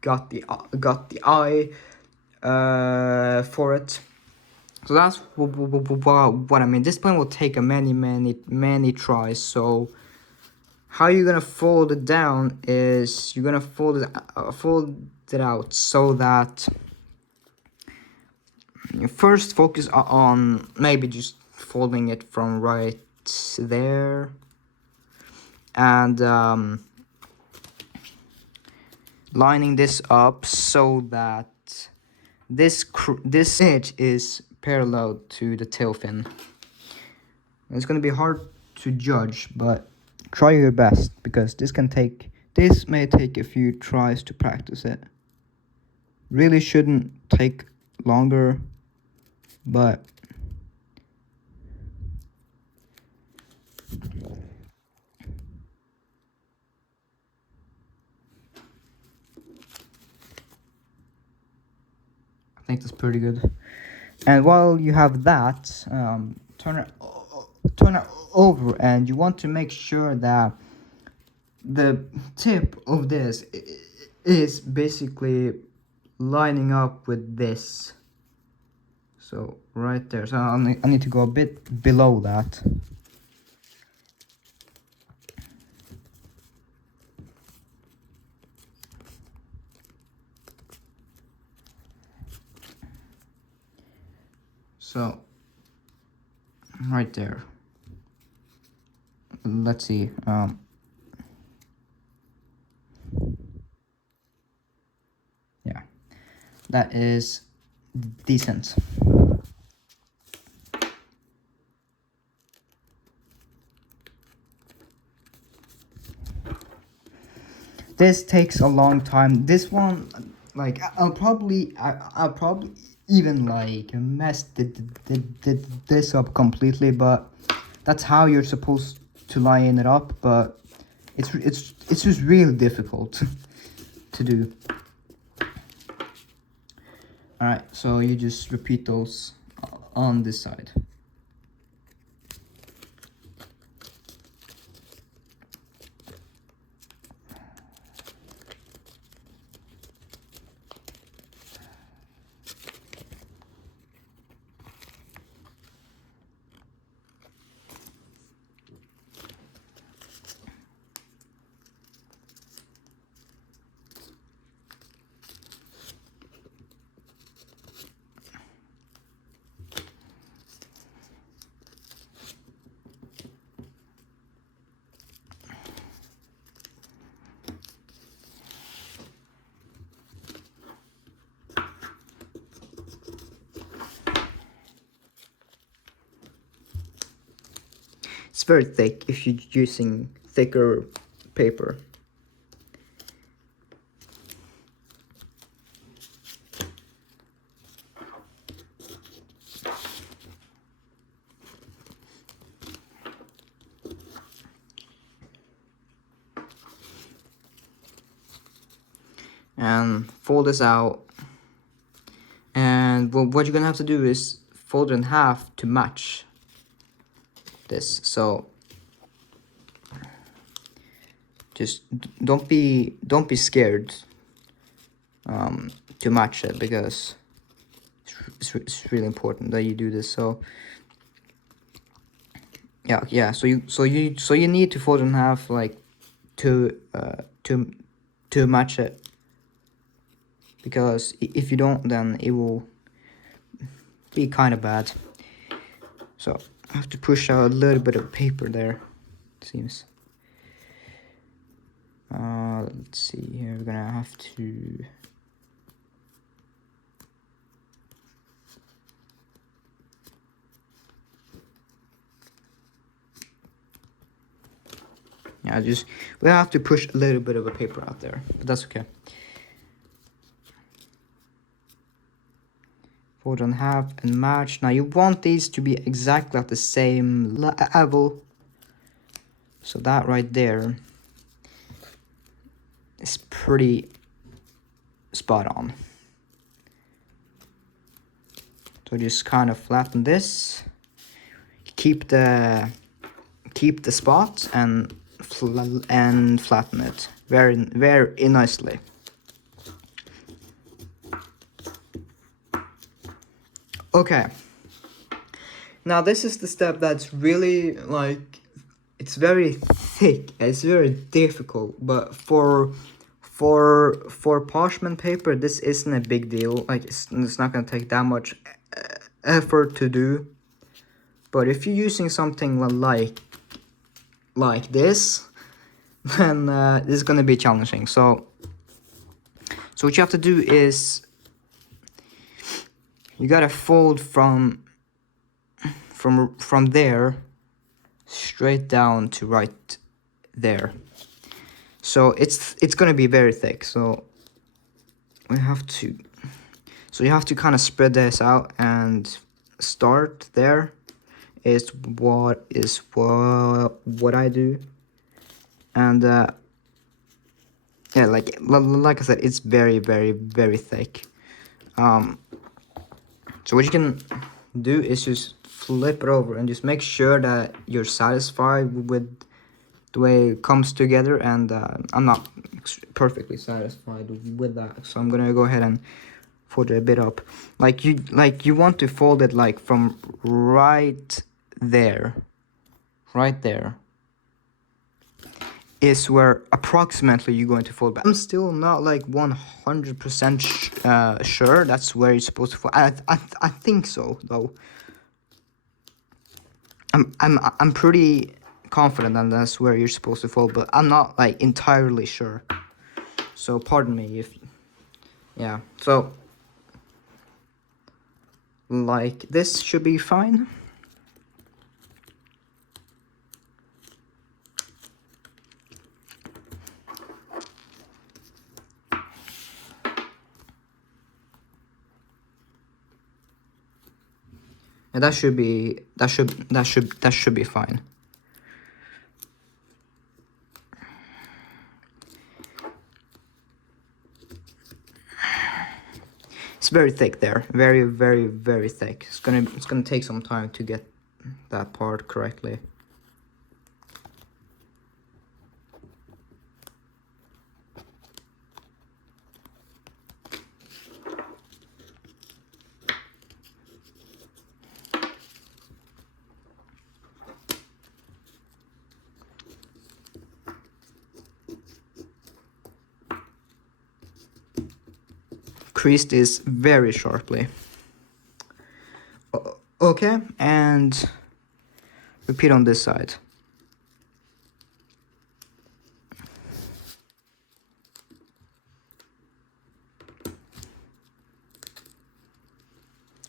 got the eye for it. So that's what I mean. This plan will take a many tries. So how you're gonna fold it down is you're gonna fold it out so that you first focus on maybe just folding it from right there, and lining this up so that this edge is parallel to the tail fin. It's gonna be hard to judge, but try your best because this may take a few tries to practice it. Really shouldn't take longer, but I think that's pretty good. And while you have that, turn it over, and you want to make sure that the tip of this is basically lining up with this. So right there. So I need to go a bit below that. So right there. Let's see. Yeah, that is decent. This takes a long time. This one, like, I'll probably even like mess this up completely, but that's how you're supposed to line it up. But it's just really difficult to do. All right, so you just repeat those on this side. It's very thick if you're using thicker paper. And fold this out. And what you're gonna have to do is fold it in half to match this. So just don't be scared to match it, because it's really important that you do this. So yeah. So you need to fold it in half, like to match it. Because if you don't, then it will be kind of bad. So I have to push out a little bit of paper there, it seems. Let's see here, we're gonna have to... Yeah, we have to push a little bit of a paper out there, but that's okay. Fold in half and match. Now you want these to be exactly at the same level. So that right there is pretty spot on. So just kind of flatten this. Keep the spot and flatten it very nicely. Okay. Now this is the step that's really, like, it's very thick. It's very difficult, but for parchment paper, this isn't a big deal. Like, it's not gonna take that much effort to do. But if you're using something like this, then this is gonna be challenging. So what you have to do is you gotta fold from there straight down to right there. So it's gonna be very thick. So you have to kind of spread this out, and start there is what I do. And yeah, like I said, it's very thick. So what you can do is just flip it over and just make sure that you're satisfied with the way it comes together. And I'm not perfectly satisfied with that, so I'm gonna go ahead and fold it a bit up. Like you want to fold it like from right there is where approximately you're going to fold back. I'm still not like 100% sure that's where you're supposed to fold. I think so though. I'm pretty confident that that's where you're supposed to fold, but I'm not like entirely sure. So pardon me if... Yeah, so like this should be fine. And that should be fine. It's very thick there, very thick. It's gonna take some time to get that part correctly. Crease this very sharply. Okay, and repeat on this side.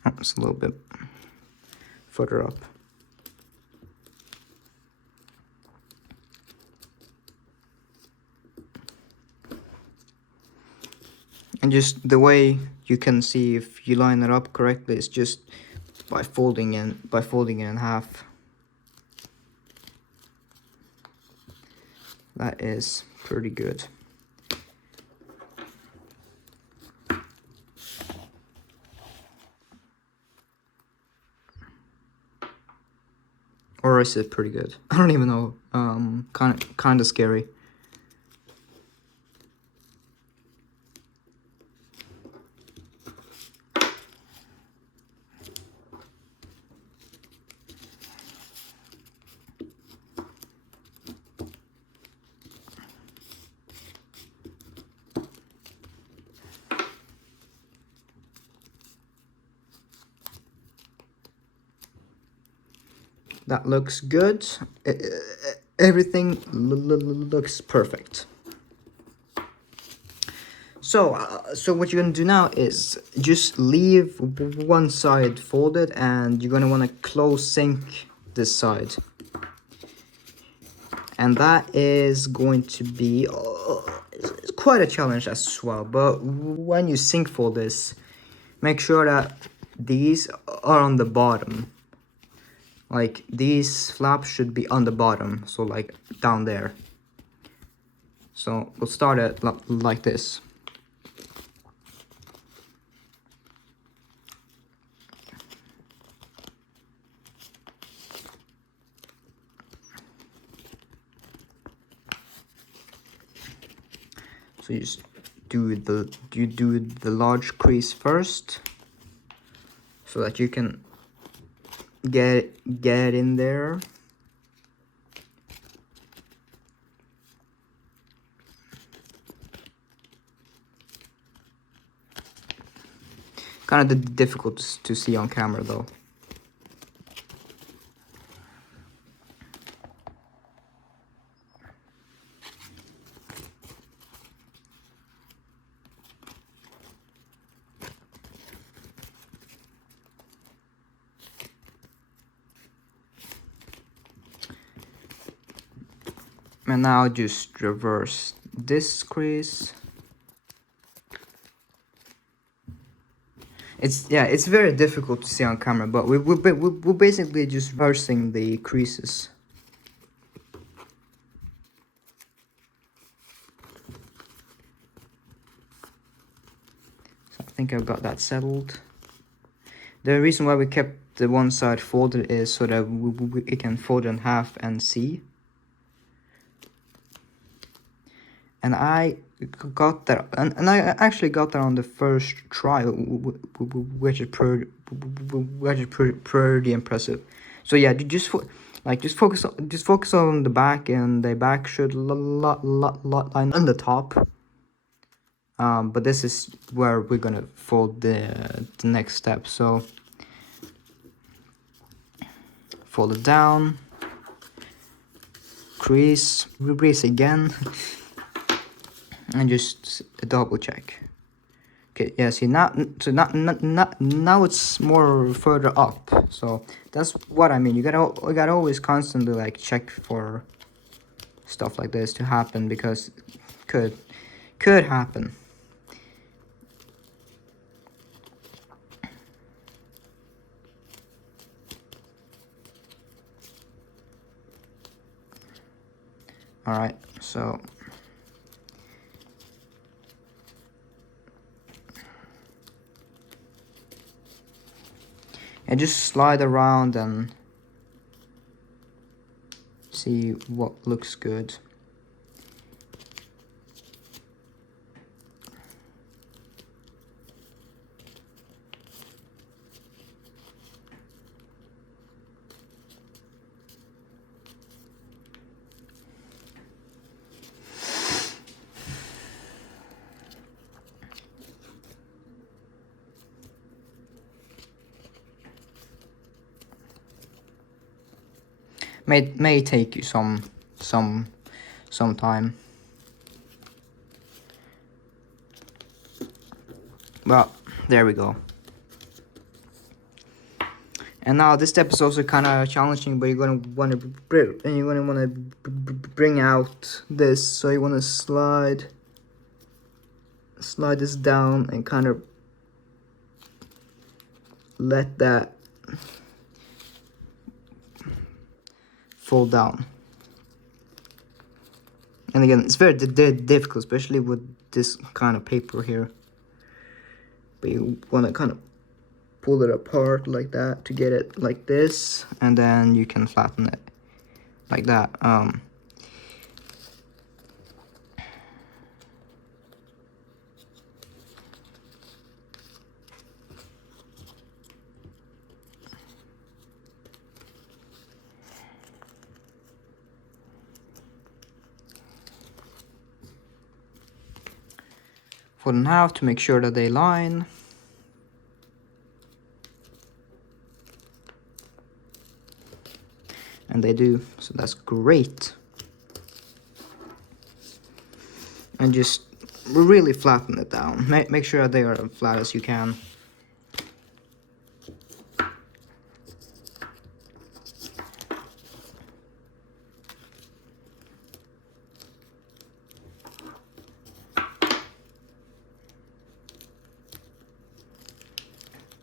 Oh, it's a little bit further up. And just the way you can see if you line it up correctly is just by folding it in half. That is pretty good. Or is it pretty good? I don't even know. Kind of scary. That looks good. Everything looks perfect. So what you're gonna do now is just leave one side folded, and you're gonna want to close sync this side. And that is going to be it's quite a challenge as well. But when you sync fold this, make sure that these are on the bottom. Like, these flaps should be on the bottom, so like down there. So we'll start it like this. So you just do the large crease first, so that you can get in there. Kind of difficult to see on camera though. And now just reverse this crease. It's very difficult to see on camera, but we're basically just reversing the creases. So I think I've got that settled. The reason why we kept the one side folded is so that we can fold it in half and see. And I got that, and I actually got that on the first try, which is pretty impressive. So yeah, just focus on the back, and the back should line on the top. But this is where we're gonna fold the next step. So fold it down, crease again. And just double check. Okay, yeah, see now, so now it's more further up. So that's what I mean. You gotta always constantly like check for stuff like this to happen, because it could happen. All right, so. And just slide around and see what looks good. May take you some time. Well, there we go. And now this step is also kind of challenging, but you're gonna want to bring out this. So you want to slide slide this down and kind of let that fall down. And again, it's very difficult, especially with this kind of paper here. But you want to kind of pull it apart like that to get it like this, and then you can flatten it like that. For now, to make sure that they line. And they do, so that's great. And just really flatten it down. Make sure they are as flat as you can.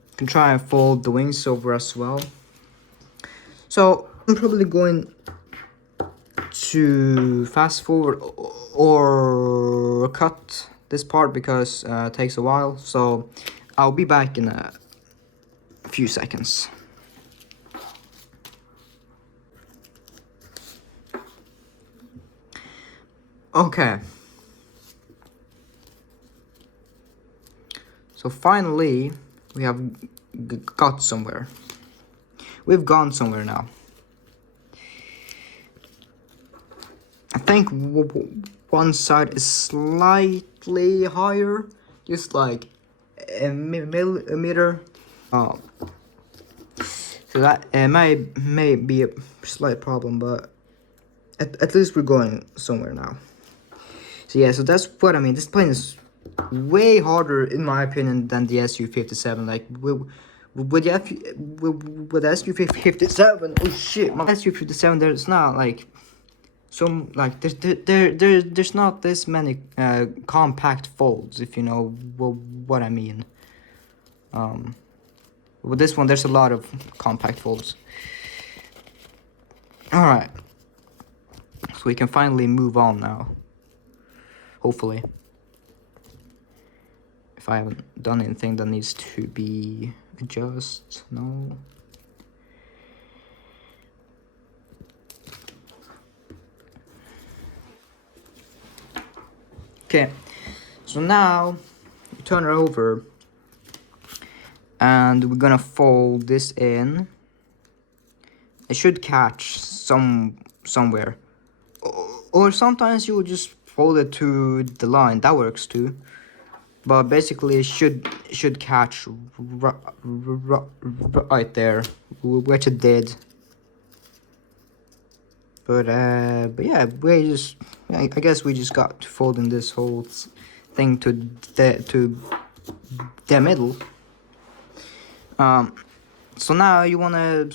You can try and fold the wings over as well. So I'm probably going to fast forward or cut this part because it takes a while. So I'll be back in a few seconds. Okay. So finally, we have got somewhere. We've gone somewhere now. I think one side is slightly higher, just like a millimeter. So that may be a slight problem, but at least we're going somewhere now. So yeah, so that's what I mean. This plane is way harder, in my opinion, than the Su-57. Like with the Su-57, oh shit, my Su-57, there's not like some like there's not this many compact folds, if you know what I mean. With this one, there's a lot of compact folds. All right, so we can finally move on now. Hopefully. If I haven't done anything that needs to be adjusted, no. Okay, so now you turn it over and we're gonna fold this in. It should catch somewhere, or sometimes you will just fold it to the line. That works too. But basically, it should catch right there, which it did. But yeah, I guess we just got to folding this whole thing to the middle. So now you wanna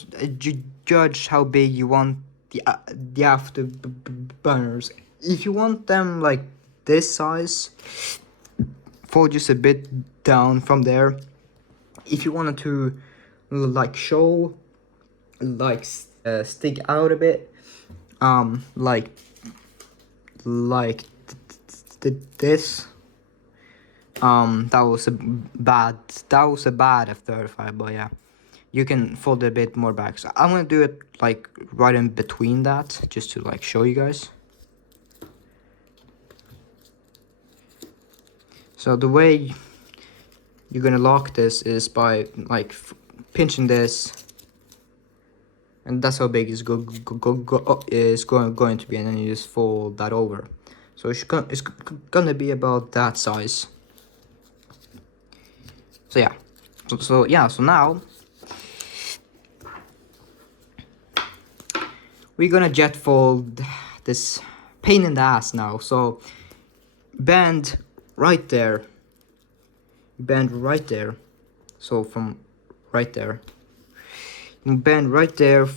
judge how big you want the afterburners. If you want them like this size, fold just a bit down from there. If you wanted to like show, like stick out a bit, like this, that was a bad F-35, but yeah, you can fold it a bit more back. So I'm gonna do it like right in between that, just to like show you guys. So the way you're gonna lock this is by like pinching this, and that's how big it's going to be, and then you just fold that over. So it's gonna be about that size. So yeah, so now we're gonna jet fold this pain in the ass now. So bend right there, so from right there, you bend right there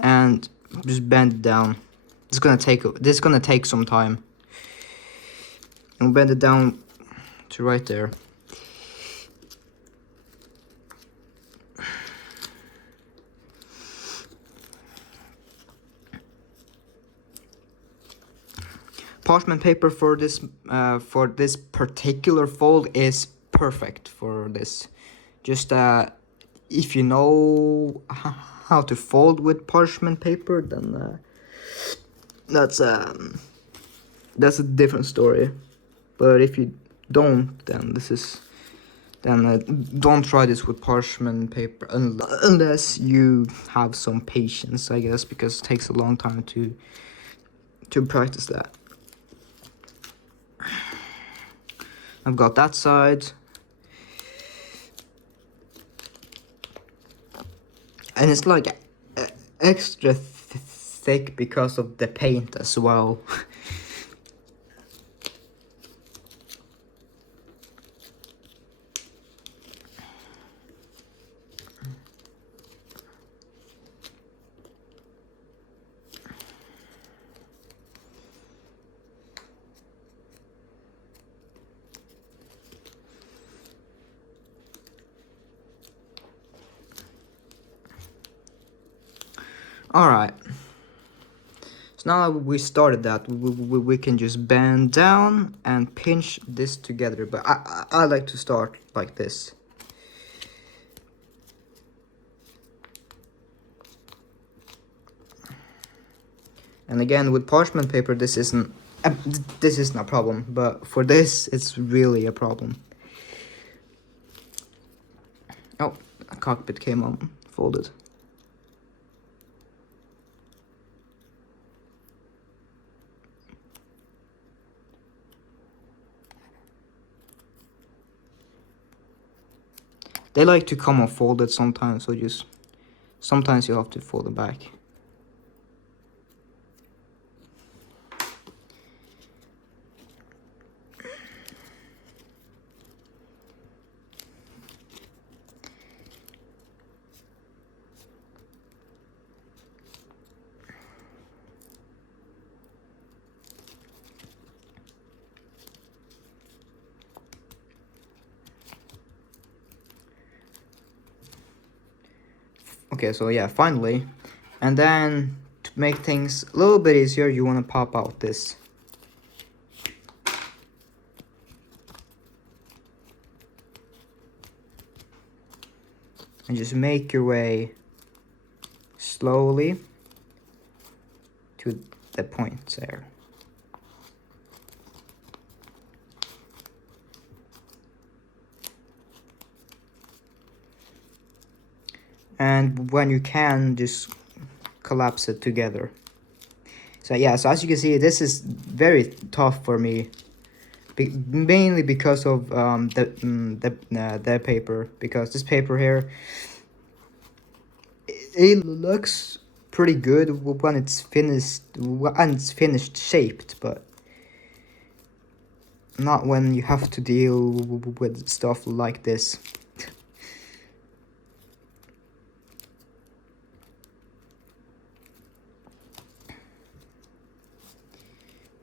and just bend it down. This is gonna take some time. And bend it down to right there. Parchment paper for this particular fold is perfect for this. Just if you know how to fold with parchment paper, then that's a different story. But if you don't, then don't try this with parchment paper unless you have some patience, I guess, because it takes a long time to practice that. I've got that side. And it's like extra thick because of the paint as well. Alright. So now that we started that, we can just bend down and pinch this together. But I like to start like this. And again, with parchment paper, this isn't a problem. But for this, it's really a problem. Oh, a cockpit came unfolded. They like to come unfolded sometimes, so sometimes you have to fold them back. Okay, so yeah, finally. And then to make things a little bit easier, you want to pop out this. And just make your way slowly to the point there. And when you can, just collapse it together. So yeah, so as you can see, this is very tough for me, mainly because of the paper. Because this paper here, it looks pretty good when it's finished shaped, but not when you have to deal with stuff like this.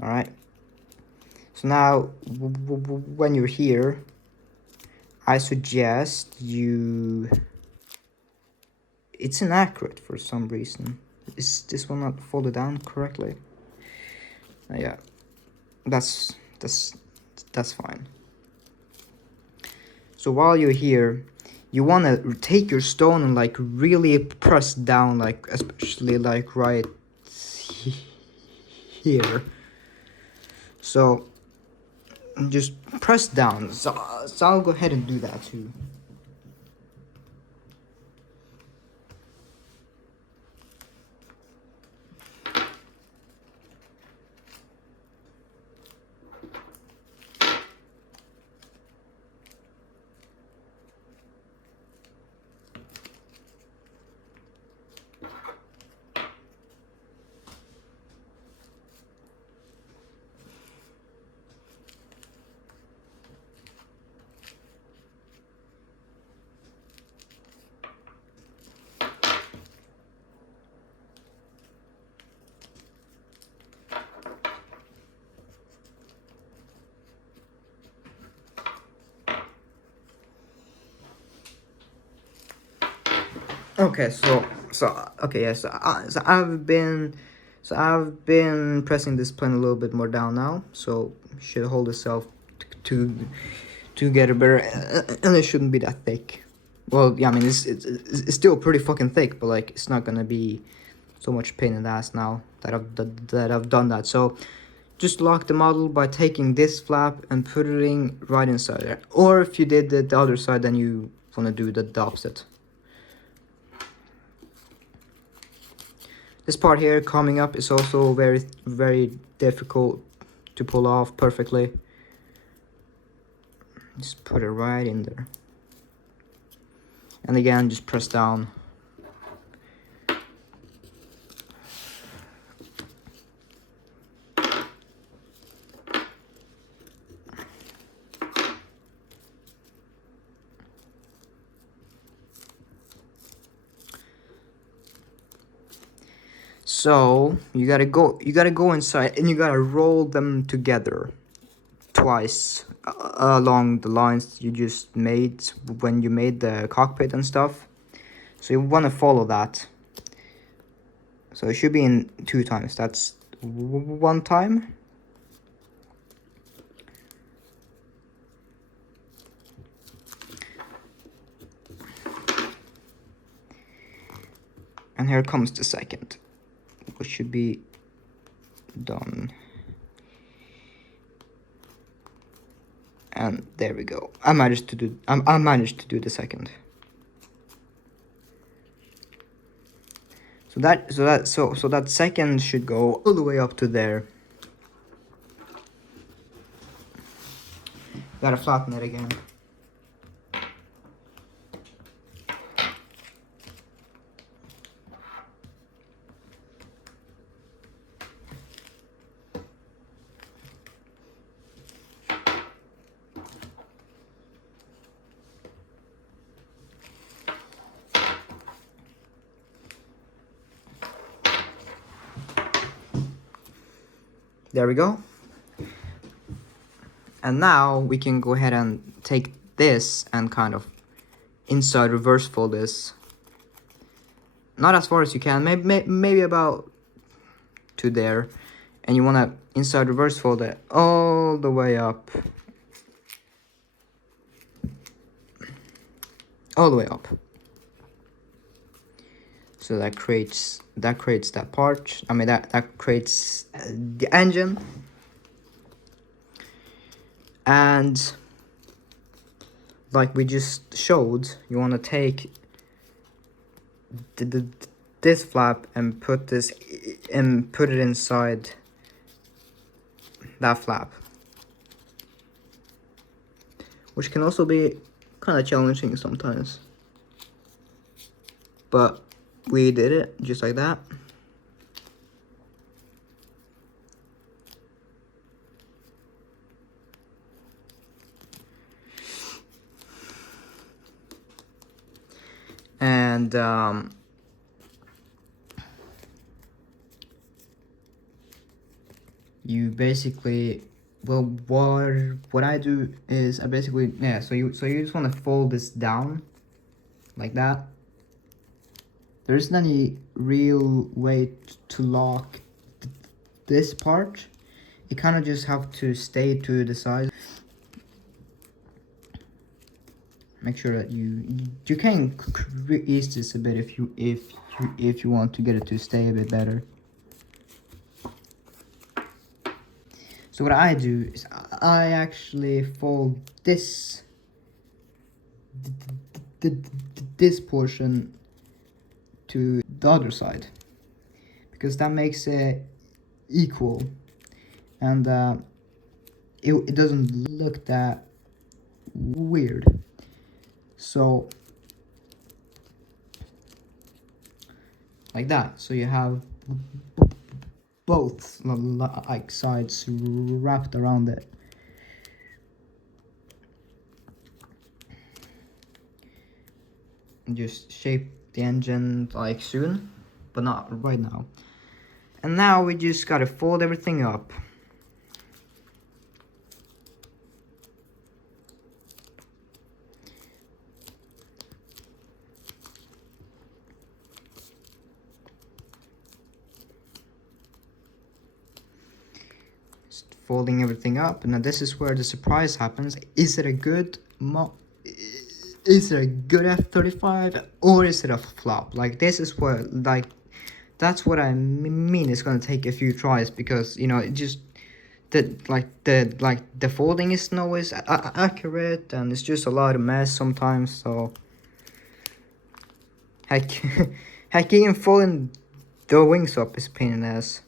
Alright, so now when you're here, I suggest you... It's inaccurate for some reason. Is this one not folded down correctly? Yeah, that's fine. So while you're here, you want to take your stone and like really press down, like especially like right here. So just press down. So I'll go ahead and do that too. Okay, okay, yeah, I've been pressing this plane a little bit more down now, so should hold itself to together better, and it shouldn't be that thick. Well, yeah, I mean it's still pretty fucking thick, but like it's not gonna be so much pain in the ass now that I've done that. So just lock the model by taking this flap and putting right inside there. Or if you did the other side, then you wanna do the opposite. This part here coming up is also very difficult to pull off perfectly. Just put it right in there. And again, just press down. So you gotta go inside and you gotta roll them together twice along the lines you just made when you made the cockpit and stuff. So you want to follow that. So it should be in 2 times. That's 1 time. And here comes the second, which should be done. And there we go. I managed to do the second. So that second should go all the way up to there. Gotta flatten it again. There we go. And now we can go ahead and take this and kind of inside reverse fold this. Not as far as you can, maybe about to there. And you want to inside reverse fold it all the way up. All the way up. So that creates that part. I mean that creates the engine. And like we just showed, you want to take this flap and put it inside that flap, which can also be kind of challenging sometimes, but we did it just like that. And you basically, well, what I do is I basically, yeah, so you just want to fold this down like that. There isn't any real way to lock this part. You kind of just have to stay to the side. Make sure that you can ease this a bit if you want to get it to stay a bit better. So what I do is I actually fold this portion to the other side, because that makes it equal, and it doesn't look that weird. So like that, so you have both like sides wrapped around it. And just shape the engine like soon, but not right now. And now we just gotta fold everything up. folding everything up. Now this is where the surprise happens. Is it a good is it a good F-35 or is it a flop? Like this is what, like, that's what I mean. It's gonna take a few tries because, you know, it just the folding isn't always accurate, and it's just a lot of mess sometimes. So heck, heck, even folding the wings up is a pain in the ass.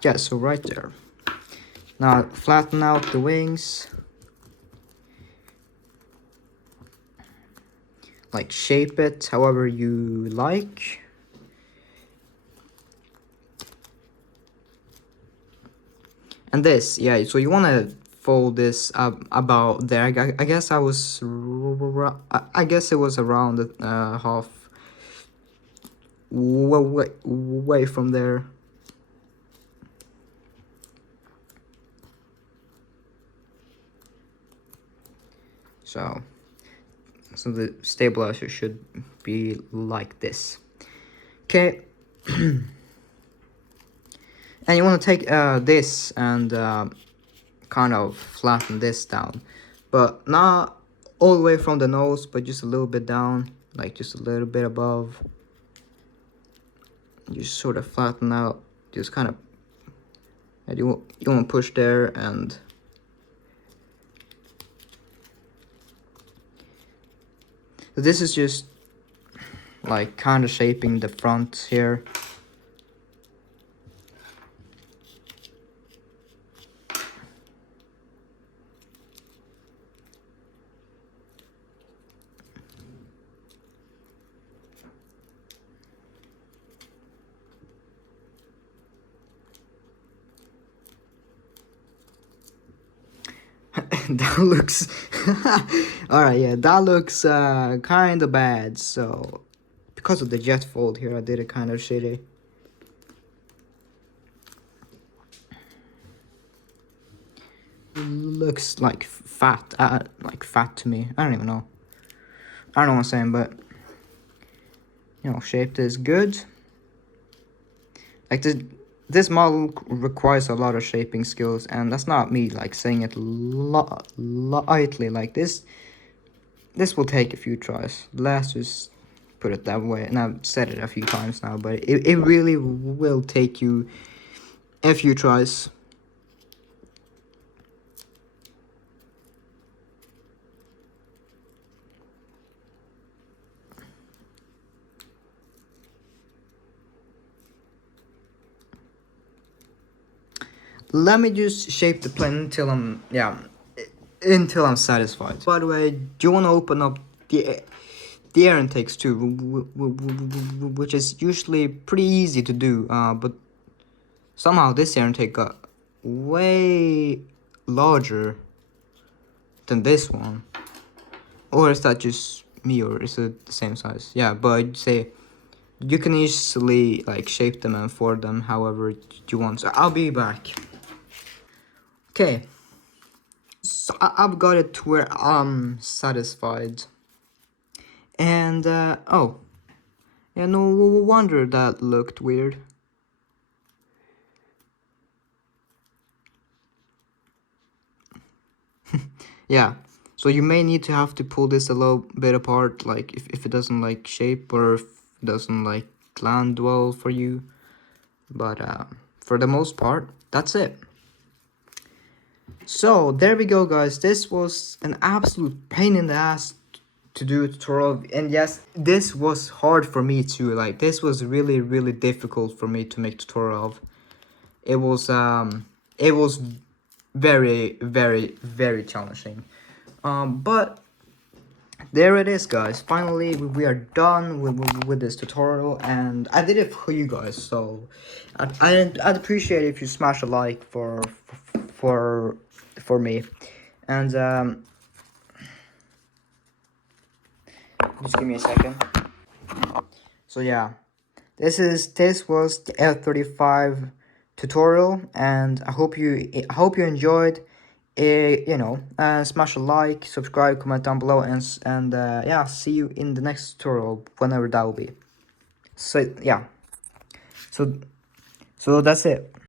Yeah, so right there. Now flatten out the wings. Like shape it however you like. And this, yeah, so you want to fold this up about there. I guess I guess it was around half way from there. So the stabilizer should be like this. Okay. And you want to take this and kind of flatten this down, but not all the way from the nose, but just a little bit down, like just a little bit above. You sort of flatten out, just kind of, and you want to push there, and this is just like kind of shaping the front here. That looks all right. Yeah, that looks kind of bad. So because of the jet fold here, I did it kind of shitty. Looks like fat, like fat to me. I don't even know. I don't know what I'm saying, but you know, shaped is good. Like this model requires a lot of shaping skills, and that's not me like saying it lightly. Like this will take a few tries. Let's just put it that way. And I've said it a few times now, but it really will take you a few tries. Let me just shape the plane until I'm satisfied. By the way, do you want to open up the air intakes too, which is usually pretty easy to do, but somehow this air intake got way larger than this one. Or is that just me, or is it the same size? Yeah, but I'd say you can easily like shape them and form them however you want. So I'll be back. Okay, so I've got it to where I'm satisfied. And oh, yeah, no wonder that looked weird. Yeah, so you may need to have to pull this a little bit apart, like if it doesn't like shape or if it doesn't like land well for you. But for the most part, that's it. So there we go, guys. This was an absolute pain in the ass to do a tutorial, and yes, this was hard for me too. Like this was really difficult for me to make tutorial of. It was very challenging. But there it is, guys. Finally, we are done with this tutorial, and I did it for you guys. So I'd appreciate it if you smash a like for me, and just give me a second. So yeah, this was the F-35 tutorial, and I hope you enjoyed. You know, smash a like, subscribe, comment down below, and yeah, see you in the next tutorial whenever that will be. So yeah, So that's it.